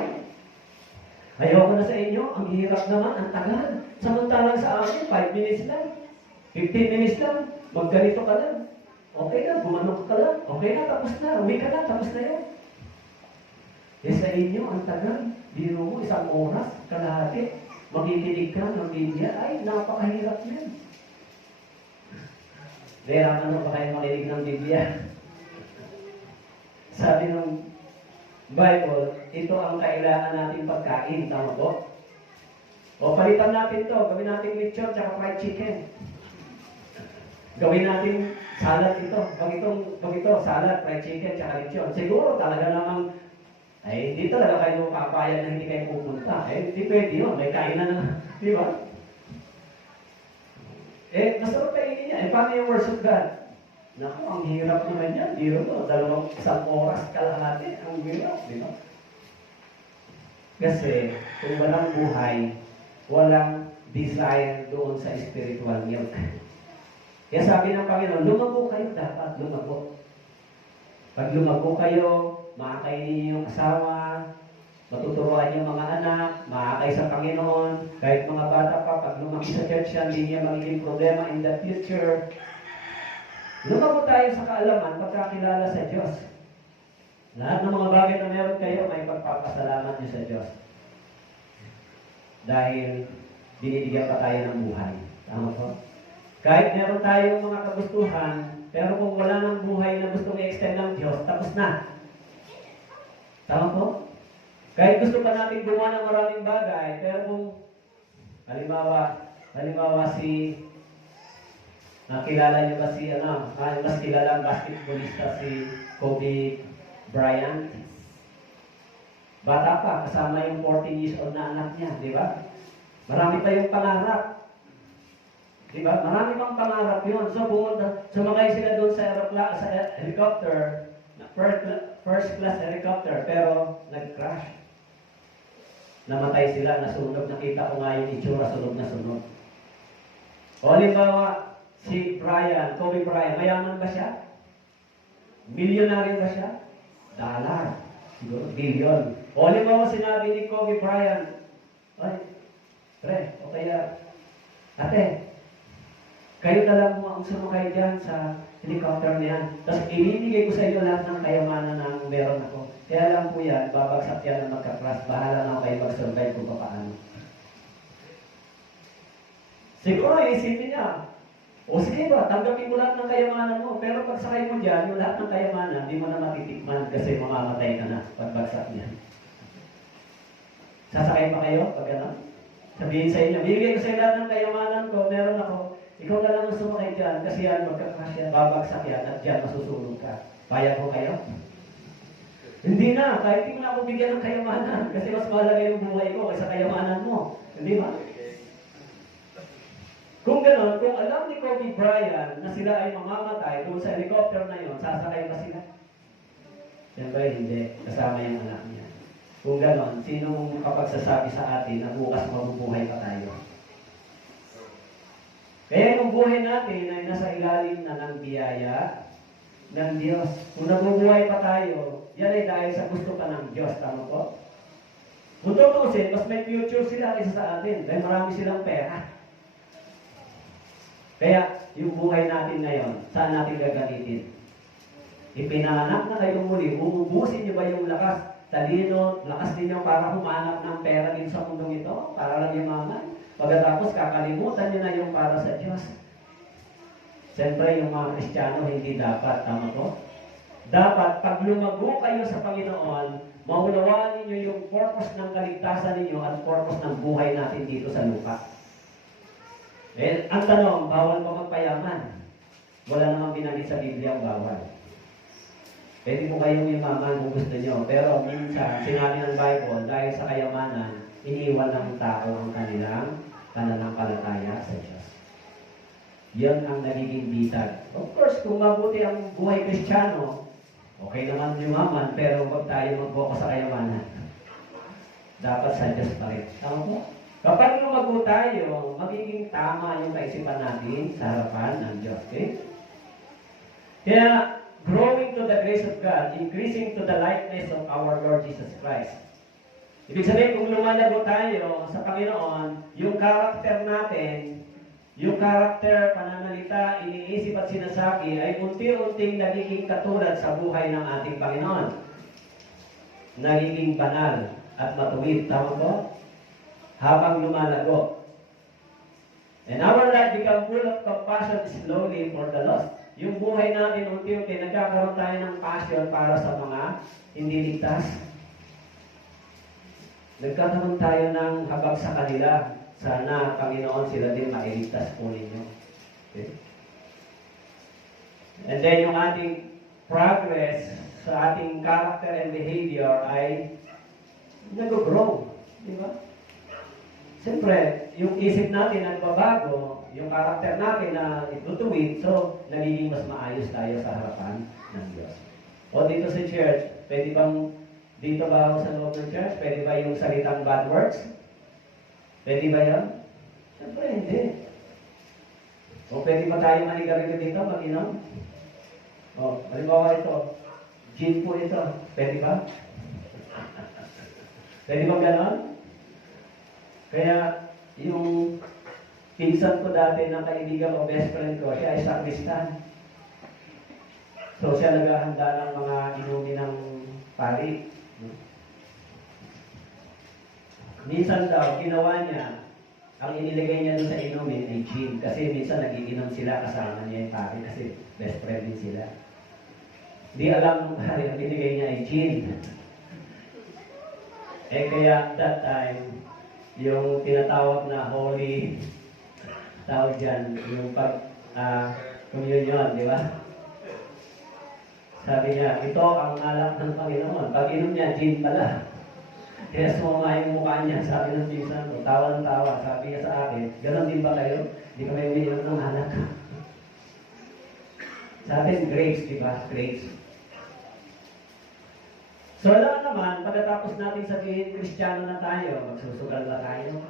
Ayoko na sa inyo, ang hirap naman, ang tagal. Samantalang sa amin, 5 minutes lang, 15 minutes lang, magganito ka lang. Okay na, bumanok ka lang. Okay na, tapos na. Uwi ka na, tapos na yun. Eh sa inyo, ang tagal. Biro mo, 1 oras, kalahati. Makikinig ka ng Biblia, ay, napakahirap yan. Kaya ano ba kayo makinig ng Biblia? Sabi ng Bible, ito ang kailangan natin pagkain. Tama po? O palitan natin to, gawin natin lechon tsaka fried chicken. Gawin natin salad ito. Pag ito, salad, fried chicken tsaka lechon. Siguro talaga namang, ay hindi talaga kayo kapayag na hindi kayo pupunta. Hindi pwede yun. May kainan na, di ba? Masarap kainin niya. Paano yung worship God? Naku, ang hirap naman yan. Biro mo, 1 oras kalahati. Ang hirap, di ba? Kasi, kung walang buhay, walang desire doon sa spiritual milk. Kaya sabi ng Panginoon, lumago kayo dapat, lumago. Pag lumago kayo, makakainin niyo yung asawa, matuturuan yung mga anak, makakay sa Panginoon, kahit mga bata pa, pag lumaki sa church yan, hindi niya magiging problema in the future. Lumago tayo sa kaalaman, pagkakilala sa Diyos. Lahat ng mga bagay na meron kayo, may pagpapasalamat niyo sa Diyos. Dahil binibigyan pa tayo ng buhay. Tama po? Kahit meron tayong mga kagustuhan, pero kung wala ng buhay na gustong i-extend ng Diyos, tapos na. Tama po? Kahit gusto pa natin gumawa ng maraming bagay, pero kung halimbawa nakilala niyo ba mas kilala ang basketballista si Kobe Bryant? Bata pa, kasama yung 14 years old na anak niya, di ba? Marami pa yung pangarap. Di ba? Marami pang pangarap yun. So, sumakay sila doon sa helicopter, first class helicopter, pero nag-crash. Namatay sila, nasunog. Nakita ko nga yung itsura, sunog na sunog. O halimbawa, si Kobe Bryant, mayaman ba siya? Milyonaryo ba siya? Dollar. Siguro, billion. O halimbawa, sinabi ni Kobe Bryant, ay, pre, o kaya, ate, kayo na lang mo ang sumakay dyan sa helicopter niyan. Tapos ibibigay ko sa iyo lahat ng kayamanan na meron ako. Kaya lang po yan, babagsak yan na magka-crash. Bahala na kayo mag-survive kung paano. Siguro, isipin niya, o sige ba, tanggapin mo lahat ng kayamanan mo. Pero pag sakay mo dyan, yung lahat ng kayamanan, di mo na matitikman kasi mamamatay ka na pagbagsak niya. Sasakay pa kayo pag ano? Sabihin sa inyo, bibigay ko sa iyo lahat ng kayamanan ko, meron ako. Ikaw na lang ang sumakay dyan kasi yan, magkakash yan, babagsak yan, at dyan masusulog ka. Payag ko kayo? Hindi na, kahit hindi mo na ako bigyan ng kayamanan kasi mas mahalaga yung buhay ko kaysa kayamanan mo. Hindi ba? Kung gano'n, kung alam ni Kobe Bryant na sila ay mamamatay doon sa helicopter na yon, sasakay ba sila? Siyempre, hindi. Kasama yung anak niya. Kung ganon, sinong kapagsasabi sa atin na bukas mabubuhay pa tayo? Kaya yung buhay natin ay nasa ilalim na ng biyaya ng Diyos. Kung nabubuhay pa tayo, yan ay dahil sa gusto pa ng Diyos. Tama po? Kung tutusin, mas may future sila kaysa sa atin dahil marami silang pera. Kaya, yung buhay natin ngayon, saan natin gagamitin? Ipinanganak na kayo muli, uubusin niyo ba yung lakas, talino, lakas ninyo para humanap ng pera din sa mundong ito, para lang yumaman? Pagkatapos, kakalimutan niyo na yung para sa Diyos. Siyempre, yung mga Kristiyano, hindi dapat. Tama po? Dapat, pag lumago kayo sa Panginoon, maunawaan ninyo yung purpose ng kaligtasan ninyo at purpose ng buhay natin dito sa lupa. Eh, ang tanong, bawal pa magpayaman? Wala namang binanggit sa Biblia ang bawal. Pwede po kayong yumaman kung gusto nyo. Pero minsan, sinabi ng Bible, dahil sa kayamanan, iniwan ng tao ang kanilang pananampalataya sa Diyos. Yan ang nagiging bitag. Of course, kung mabuti ang buhay Kristiyano, okay naman yumaman, pero huwag tayo mag-focus sa kayamanan. Dapat sa Diyos pa rin. Tama po? Kapag lumago tayo, magiging tama yung kaisipan natin sa harapan ng Diyos. Okay? Kaya, growing to the grace of God, increasing to the likeness of our Lord Jesus Christ. Ibig sabihin, kung lumalago tayo sa Panginoon, yung karakter natin, yung karakter, pananalita, iniisip at sinasabi ay unti-unting nagiging katulad sa buhay ng ating Panginoon. Nagiging banal at matuwid. Tama po? Habang lumalago. And our life become full of compassion slowly for the lost. Yung buhay natin unti-unti, nagkakaroon tayo ng passion para sa mga hindi ligtas. Nagkakaroon tayo ng habag sa kanila. Sana, Panginoon, sila din mailigtas po ninyo. Okay? And then yung ating progress sa ating character and behavior ay nag-grow. Di ba? Siyempre, yung isip natin nagbabago, yung karakter natin na itutuwid, so nagiging mas maayos tayo sa harapan ng Diyos. O dito sa church, pwede bang, dito ba sa loob ng church, pwede ba yung salitang bad words? Pwede ba yan? Siyempre, hindi. O pwede ba tayo manigarilyo dito, mag-inom? O, halimbawa ito, gin po ito, pwede ba? Pwede ba ganon? Kaya, yung pinsan ko dati na kaibigan ko, best friend ko, siya ay sakristan. So, siya naghahanda ng mga inumin ng pari. Minsan daw, ginawa niya, ang inilagay niya doon sa inumin ay gin. Kasi minsan nagiginom sila kasama niya yung pari kasi best friend din sila. Di alam nung pari, ang binigay niya ay gin. Eh kaya that time, yung tinatawag na holy, tawag dyan, yung communion, di ba? Sabi niya, ito ang alak ng Panginoon. Pag inom niya, gin pala. Kaya sumama yung mukha niya, sabi ng pinsan ko, tawa ng tawa. Sabi niya sa akin, gano'n din ba kayo? Hindi kami umiinom ng alak. Sa atin, grapes, di ba? Grapes. So, wala naman, pagkatapos natin sabihin, Kristiyano na tayo, magsusugal ba tayo?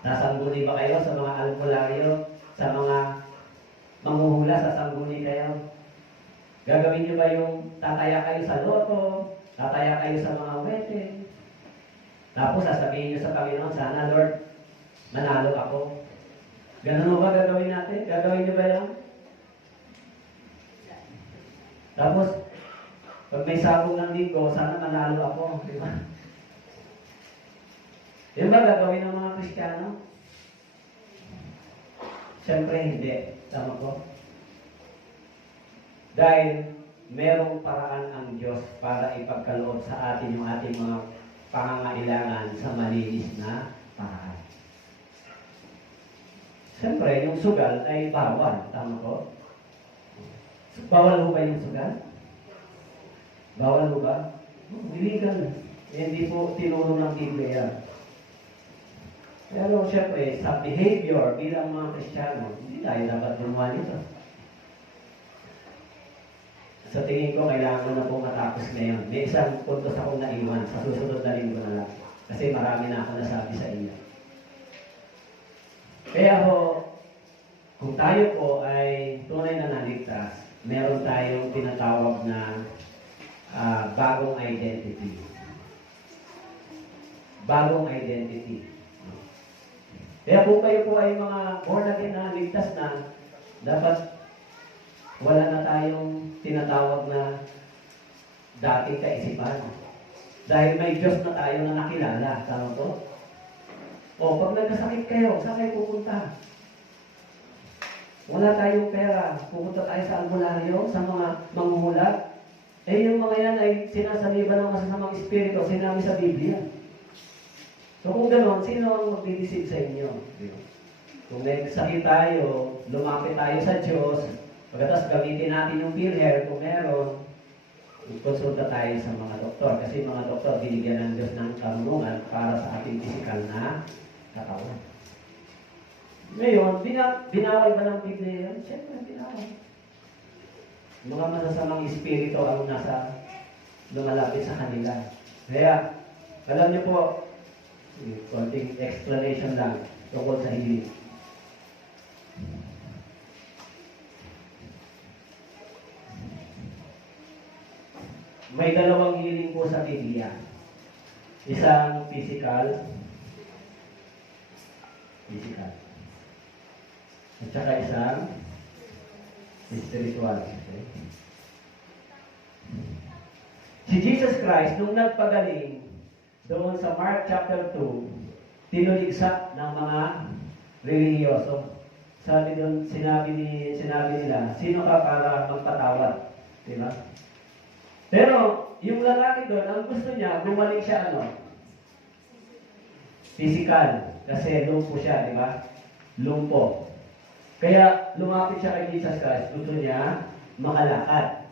Sasangguni ba kayo sa mga albularyo? Sa mga manghuhula, sasangguni kayo? Gagawin niyo ba yung tataya kayo sa loto? Tataya kayo sa mga wedding? Tapos sasabihin niyo sa Panginoon, sana Lord, manalo ako. Ganun ba gagawin natin? Gagawin niyo ba yan? Tapos, pag may sabong ng linggo, sana manalo ako. Di ba? Yun ba gagawin ng mga Kristiyano? Siyempre hindi. Tama ko? Dahil merong paraan ang Diyos para ipagkaloob sa atin yung ating mga pangangailangan sa malinis na paraan. Siyempre, yung sugal ay bawal. Tama ko? Bawal ho ba yung sugal? Bawal ho ba? Illegal. Hindi po tinuro ng Biblia. Pero siyempre, sa behavior bilang mga Kristiyano, hindi tayo dapat gumawa nito. Sa tingin ko, kailangan ko na po matapos ngayon. May isang puntos akong naiwan. Sa susunod na linggo na lang. Kasi marami na ako nasabi sa inyo. Kaya ho, kung tayo po ay tunay na naligtas, meron tayong tinatawag na bagong identity. Bagong identity. Kaya kung kayo po ay mga born again na ligtas na, dapat wala na tayong tinatawag na dating kaisipan. Dahil may Diyos na tayo na nakilala. Tama po? O, pag nagkasakit kayo, saan kayo pupunta? Wala tayong pera. Pupunta tayo sa albularyo, sa mga manghuhulat. Eh, yung mga yan ay sinasaliban ng masasamang espiritu, sinabi sa Biblia. So, kung gano'n, sino ang magdidisip sa inyo? Kung may sakit tayo, lumapit tayo sa Diyos, pagkatapos gamitin natin yung PhilHealth kung meron, konsulta tayo sa mga doktor. Kasi mga doktor, binigyan ng Diyos ng karunungan para sa ating physical na katawan. Ngayon, binawal ba ng Biblia yan? Siyempre, binawal. Mga masasamang espiritu ang nasa lumalapit sa kanila. Kaya, alam niyo po, konting explanation lang tungkol sa healing. May dalawang healing po sa Biblia. Isang physical. At saka isang spiritual. Okay? Si Jesus Christ, nung nagpagaling doon sa Mark chapter 2, tinuligsa ng mga relihiyoso. Sabi doon, sinabi nila, sino ka para magpatawad? Diba? Pero, yung lalaki doon, ang gusto niya, bumalik siya physical. Kasi lumpo siya, di ba? Lumpo. Kaya, lumapit siya kay Jesus Christ. Gusto niya makalakad.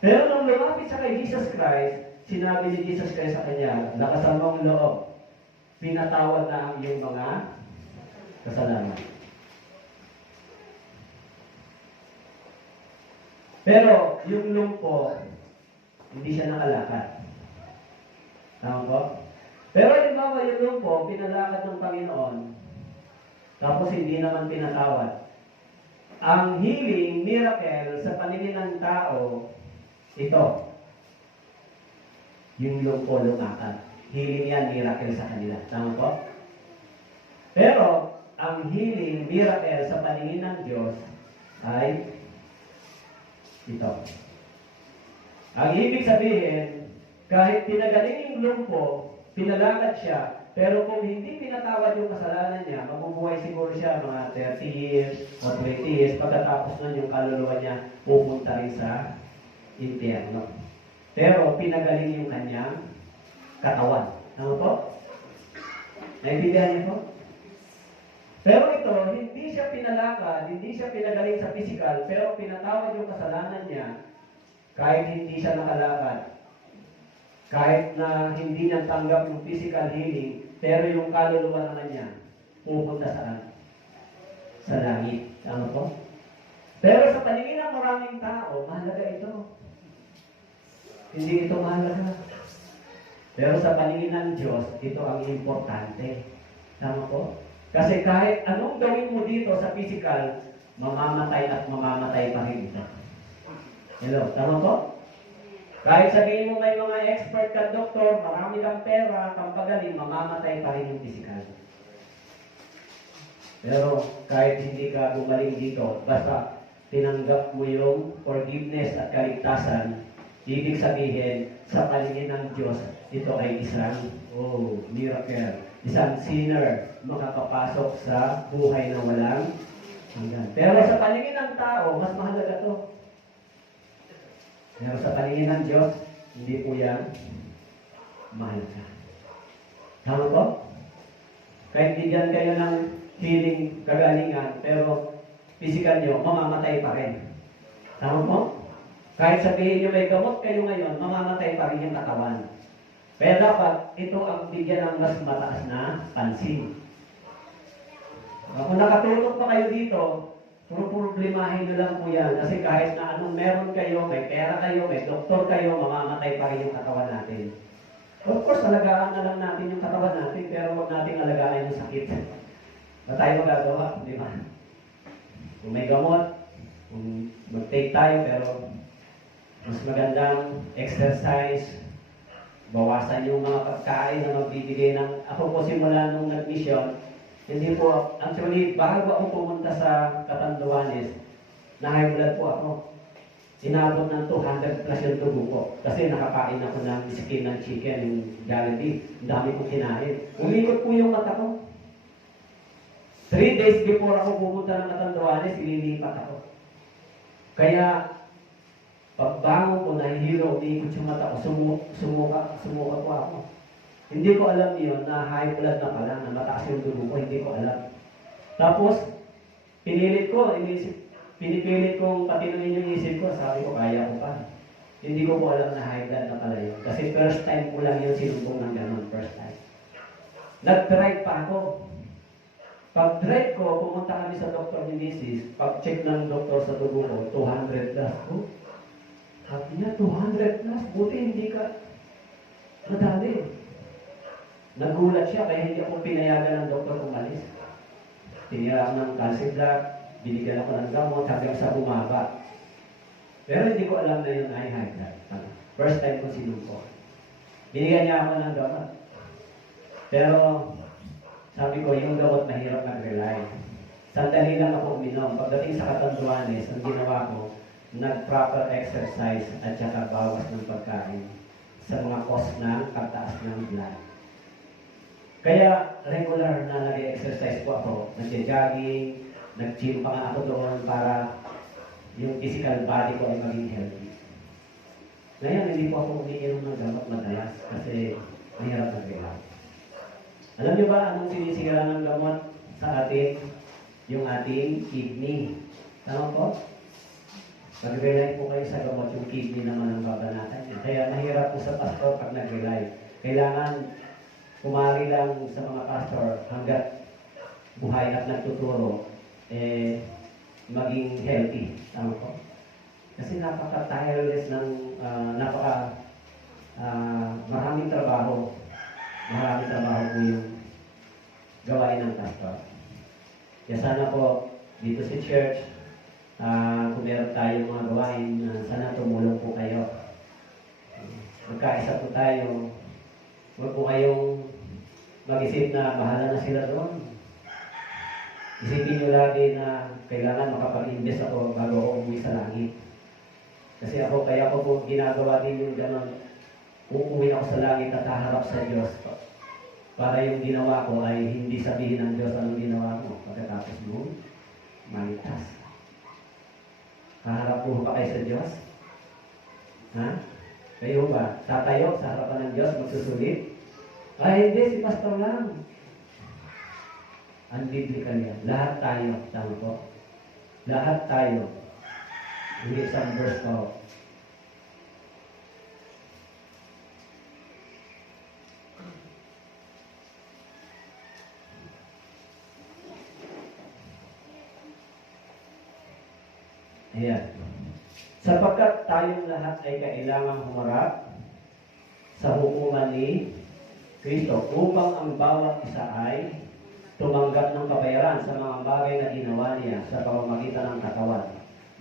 Pero nung lumapit siya kay Jesus Christ, sinabi ni Jesus Christ sa kanya, lakasan mong loob. Pinatawad na ang iyong mga kasalanan. Pero, yung lumpo, hindi siya nakalakad. Tama po? Pero halimbawa yung lumpo, pinalakad ng Panginoon, tapos hindi naman pinatawad. Ang healing, miracle, sa paningin ng tao, ito. Yung lumpo lumakad. Healing yan, miracle sa kanila. Tama po? Pero, ang healing, miracle sa paningin ng Diyos ay ito. Ang ibig sabihin, kahit pinagaling yung lumpo, pinalakad siya, pero kung hindi pinatawad yung kasalanan niya, mabubuhay siguro siya mga 30 years o 20 years, pagkatapos nun yung kaluluwa niya pupunta rin sa impyerno. Pero pinagaling yung kanyang katawan. Tama po? Naintindihan niyo po? Pero ito, hindi siya pinalakad, hindi siya pinagaling sa physical, pero pinatawad yung kasalanan niya kahit hindi siya nakalakad. Kahit na hindi niya tanggap yung physical healing, pero yung kaluluwa naman niya, pupunta saan? Sa langit. Tama po? Pero sa paningin ng maraming tao, mahalaga ito. Hindi ito mahalaga. Pero sa paningin ng Diyos, ito ang importante. Tama po? Kasi kahit anong gawin mo dito sa physical, mamamatay at mamamatay pa rin ito. Hello, tama po? Kahit sabihin mo may mga expert ka, doktor, marami kang pera, kang pagaling, mamamatay pa rin yung physical. Pero kahit hindi ka gumaling dito, basta tinanggap mo yung forgiveness at kaligtasan, ibig sabihin, sa paningin ng Diyos, ito ay isang miracle. Isang sinner makakapasok sa buhay na walang hanggan. Pero sa paningin ng tao, mas mahalaga to. Pero sa paningin ng Diyos, hindi po yan mahalaga. Tama po? Kahit bigyan kayo ng healing kagalingan, pero physical nyo, mamamatay pa rin. Tama po? Kahit sabihin nyo may gamot kayo ngayon, mamamatay pa rin yung katawan. Kaya dapat, ito ang bigyan ng mas mataas na pansin. Kung nakatulog pa kayo dito, Puro problemahin na lang po yan. Kasi kahit na anong meron kayo, may pera kayo, may doktor kayo, mamamatay pa rin yung katawan natin. Of course, alagaan na lang natin yung katawan natin, pero huwag natin alagaan yung sakit. Ba tayo magagawa, di ba? Kung may gamot, kung mag-take tayo, pero mas magandang exercise, bawasan yung mga pagkain na magbibigay ng... Ako po simula nung nag-mission, hindi po, actually, bago ako pumunta sa Catanduanes, na high blood po ako. Inabot ng 200 plus yung dugo ko. Kasi nakakain ako ng skin ng chicken, yung Jollibee. Ang dami kong kinain. Umikot po yung mata ko. 3 days before ako pumunta ng Catanduanes, ililipat ako. Kaya, pagbangon ko, nahihilo, umiikot yung mata ko, sumuka po ako. Hindi ko alam yun na high blood na pala, na mataas yung dugo ko, hindi ko alam. Tapos, pinipilit kong patinuin yung isip ko, sabi ko, kaya ko pa. Hindi ko po alam na high blood na pala yun. Kasi first time ko lang yung sinumpong ng ganun, first time. Nag-drive pa ako. Pag-drive ko, pumunta kami sa Dr. Nemesis, pag-check ng doktor sa dugo ko, 200 plus. Oh, sabi niya, 200 plus, buti hindi ka madali. Nagulat siya, kaya hindi ako pinayagan ng doktor umalis. Tinira ako ng calcium block, binigyan ako ng gamot hanggang sa bumaba. Pero hindi ko alam na yun ay high blood. First time ko sinumpo. Binigyan niya ako ng gamot. Pero sabi ko, yung gamot mahirap mag-rely. Sandali lang ako uminom. Pagdating sa Catanduanes, ang ginawa ko, nag-proper exercise at saka bawas ng pagkain sa mga cause ng pagtaas ng blood. Kaya regular na nag-exercise po ako. Nag-jogging, nag-gym pa nga ako doon para yung physical body ko ay maging healthy. Ngayon, hindi po ako umiinom ng gamot madalas kasi mahirap mag-rely. Alam niyo ba anong sinisira ng gamot sa atin? Yung ating kidney. Tama po? Mag-rely po kayo sa gamot, yung kidney naman ang babanatan niya. Kaya mahirap po sa pastor pag nag-rely. Kailangan kumari lang sa mga pastor hanggat buhay at nagtuturo, maging healthy. Tama po? Kasi napaka-tireless ng, maraming trabaho. Maraming trabaho po yung gawain ng pastor. Kaya sana po, dito sa church, kung meron tayong mga gawain, sana tumulong po kayo. Magkaisa po tayo. Huwag po kayong mag-isip na bahala na sila doon. Isipin nyo lagi na kailangan makapag-invest ako bago ako umuwi sa langit. Kasi ako, kaya ko po ginagawa din yung gano'n. Uuwi ako sa langit at haharap sa Diyos. Para yung ginawa ko ay hindi sabihin ng Diyos anong ginawa mo. Pagkatapos mo, malitas. Haharap po ba kayo sa Diyos? Ha? Kayo ba? Tatayo sa harapan ng Diyos, magsusulit? Ay, hindi, si pastor lang. Unbiblical yan. Lahat tayo, tama po. Lahat tayo. Hindi isang verse ko. Ayan. Sapagkat tayong lahat ay kailangang humarap sa hukuman ni Kristo upang ang bawat isa ay tumanggap ng kabayaran sa mga bagay na ginawa niya sa pamamagitan ng katawan,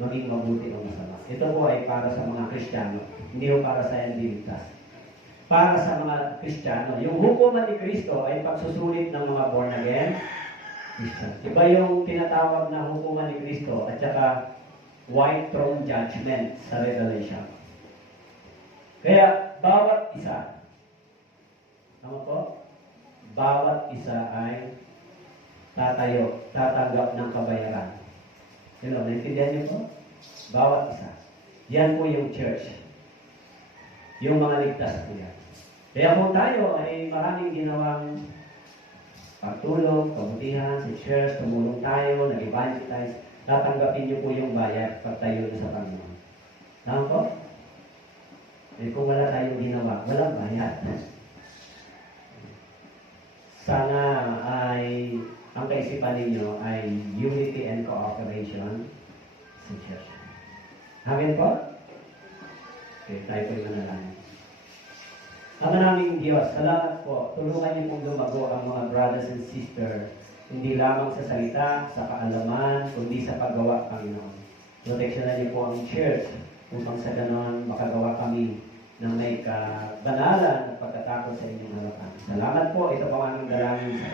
maging mabuti o masama. Ito po ay para sa mga Kristiyano, hindi po para sa hindi ligtas. Para sa mga Kristiyano, yung hukuman ni Kristo ay pagsusulit ng mga born again Christian. Iba yung tinatawag na hukuman ni Kristo at saka white throne judgment sa Revelation. Kaya, bawat isa, tama po? Bawat isa ay tatayo, tatanggap ng kabayaran. You know, naintindihan niyo po? Bawat isa. Yan po yung church. Yung mga ligtas po yan. Kaya po tayo ay maraming ginawang pagtulong, kabutihan, sa church, tumulong tayo, nag-evangelize. Tatanggapin niyo po yung bayad pag tayo sa Panginoon. Tama po? Eh kung wala tayong ginawa, walang bayad. Sana ay ang ang kaisipan ninyo ay unity and cooperation sa church. Amen po? Okay, tayo po yung manalangin. Ama naming Diyos, salamat po. Tulungan niyo pong lumago ang mga brothers and sisters, hindi lamang sa salita, sa kaalaman, kundi sa paggawa, Panginoon. Proteksyonan niyo po ang church upang sa ganon makagawa kami ng may kabanalan at pagkatakot sa inyong harapan. Salamat po. Ito po ang aming dalangin sa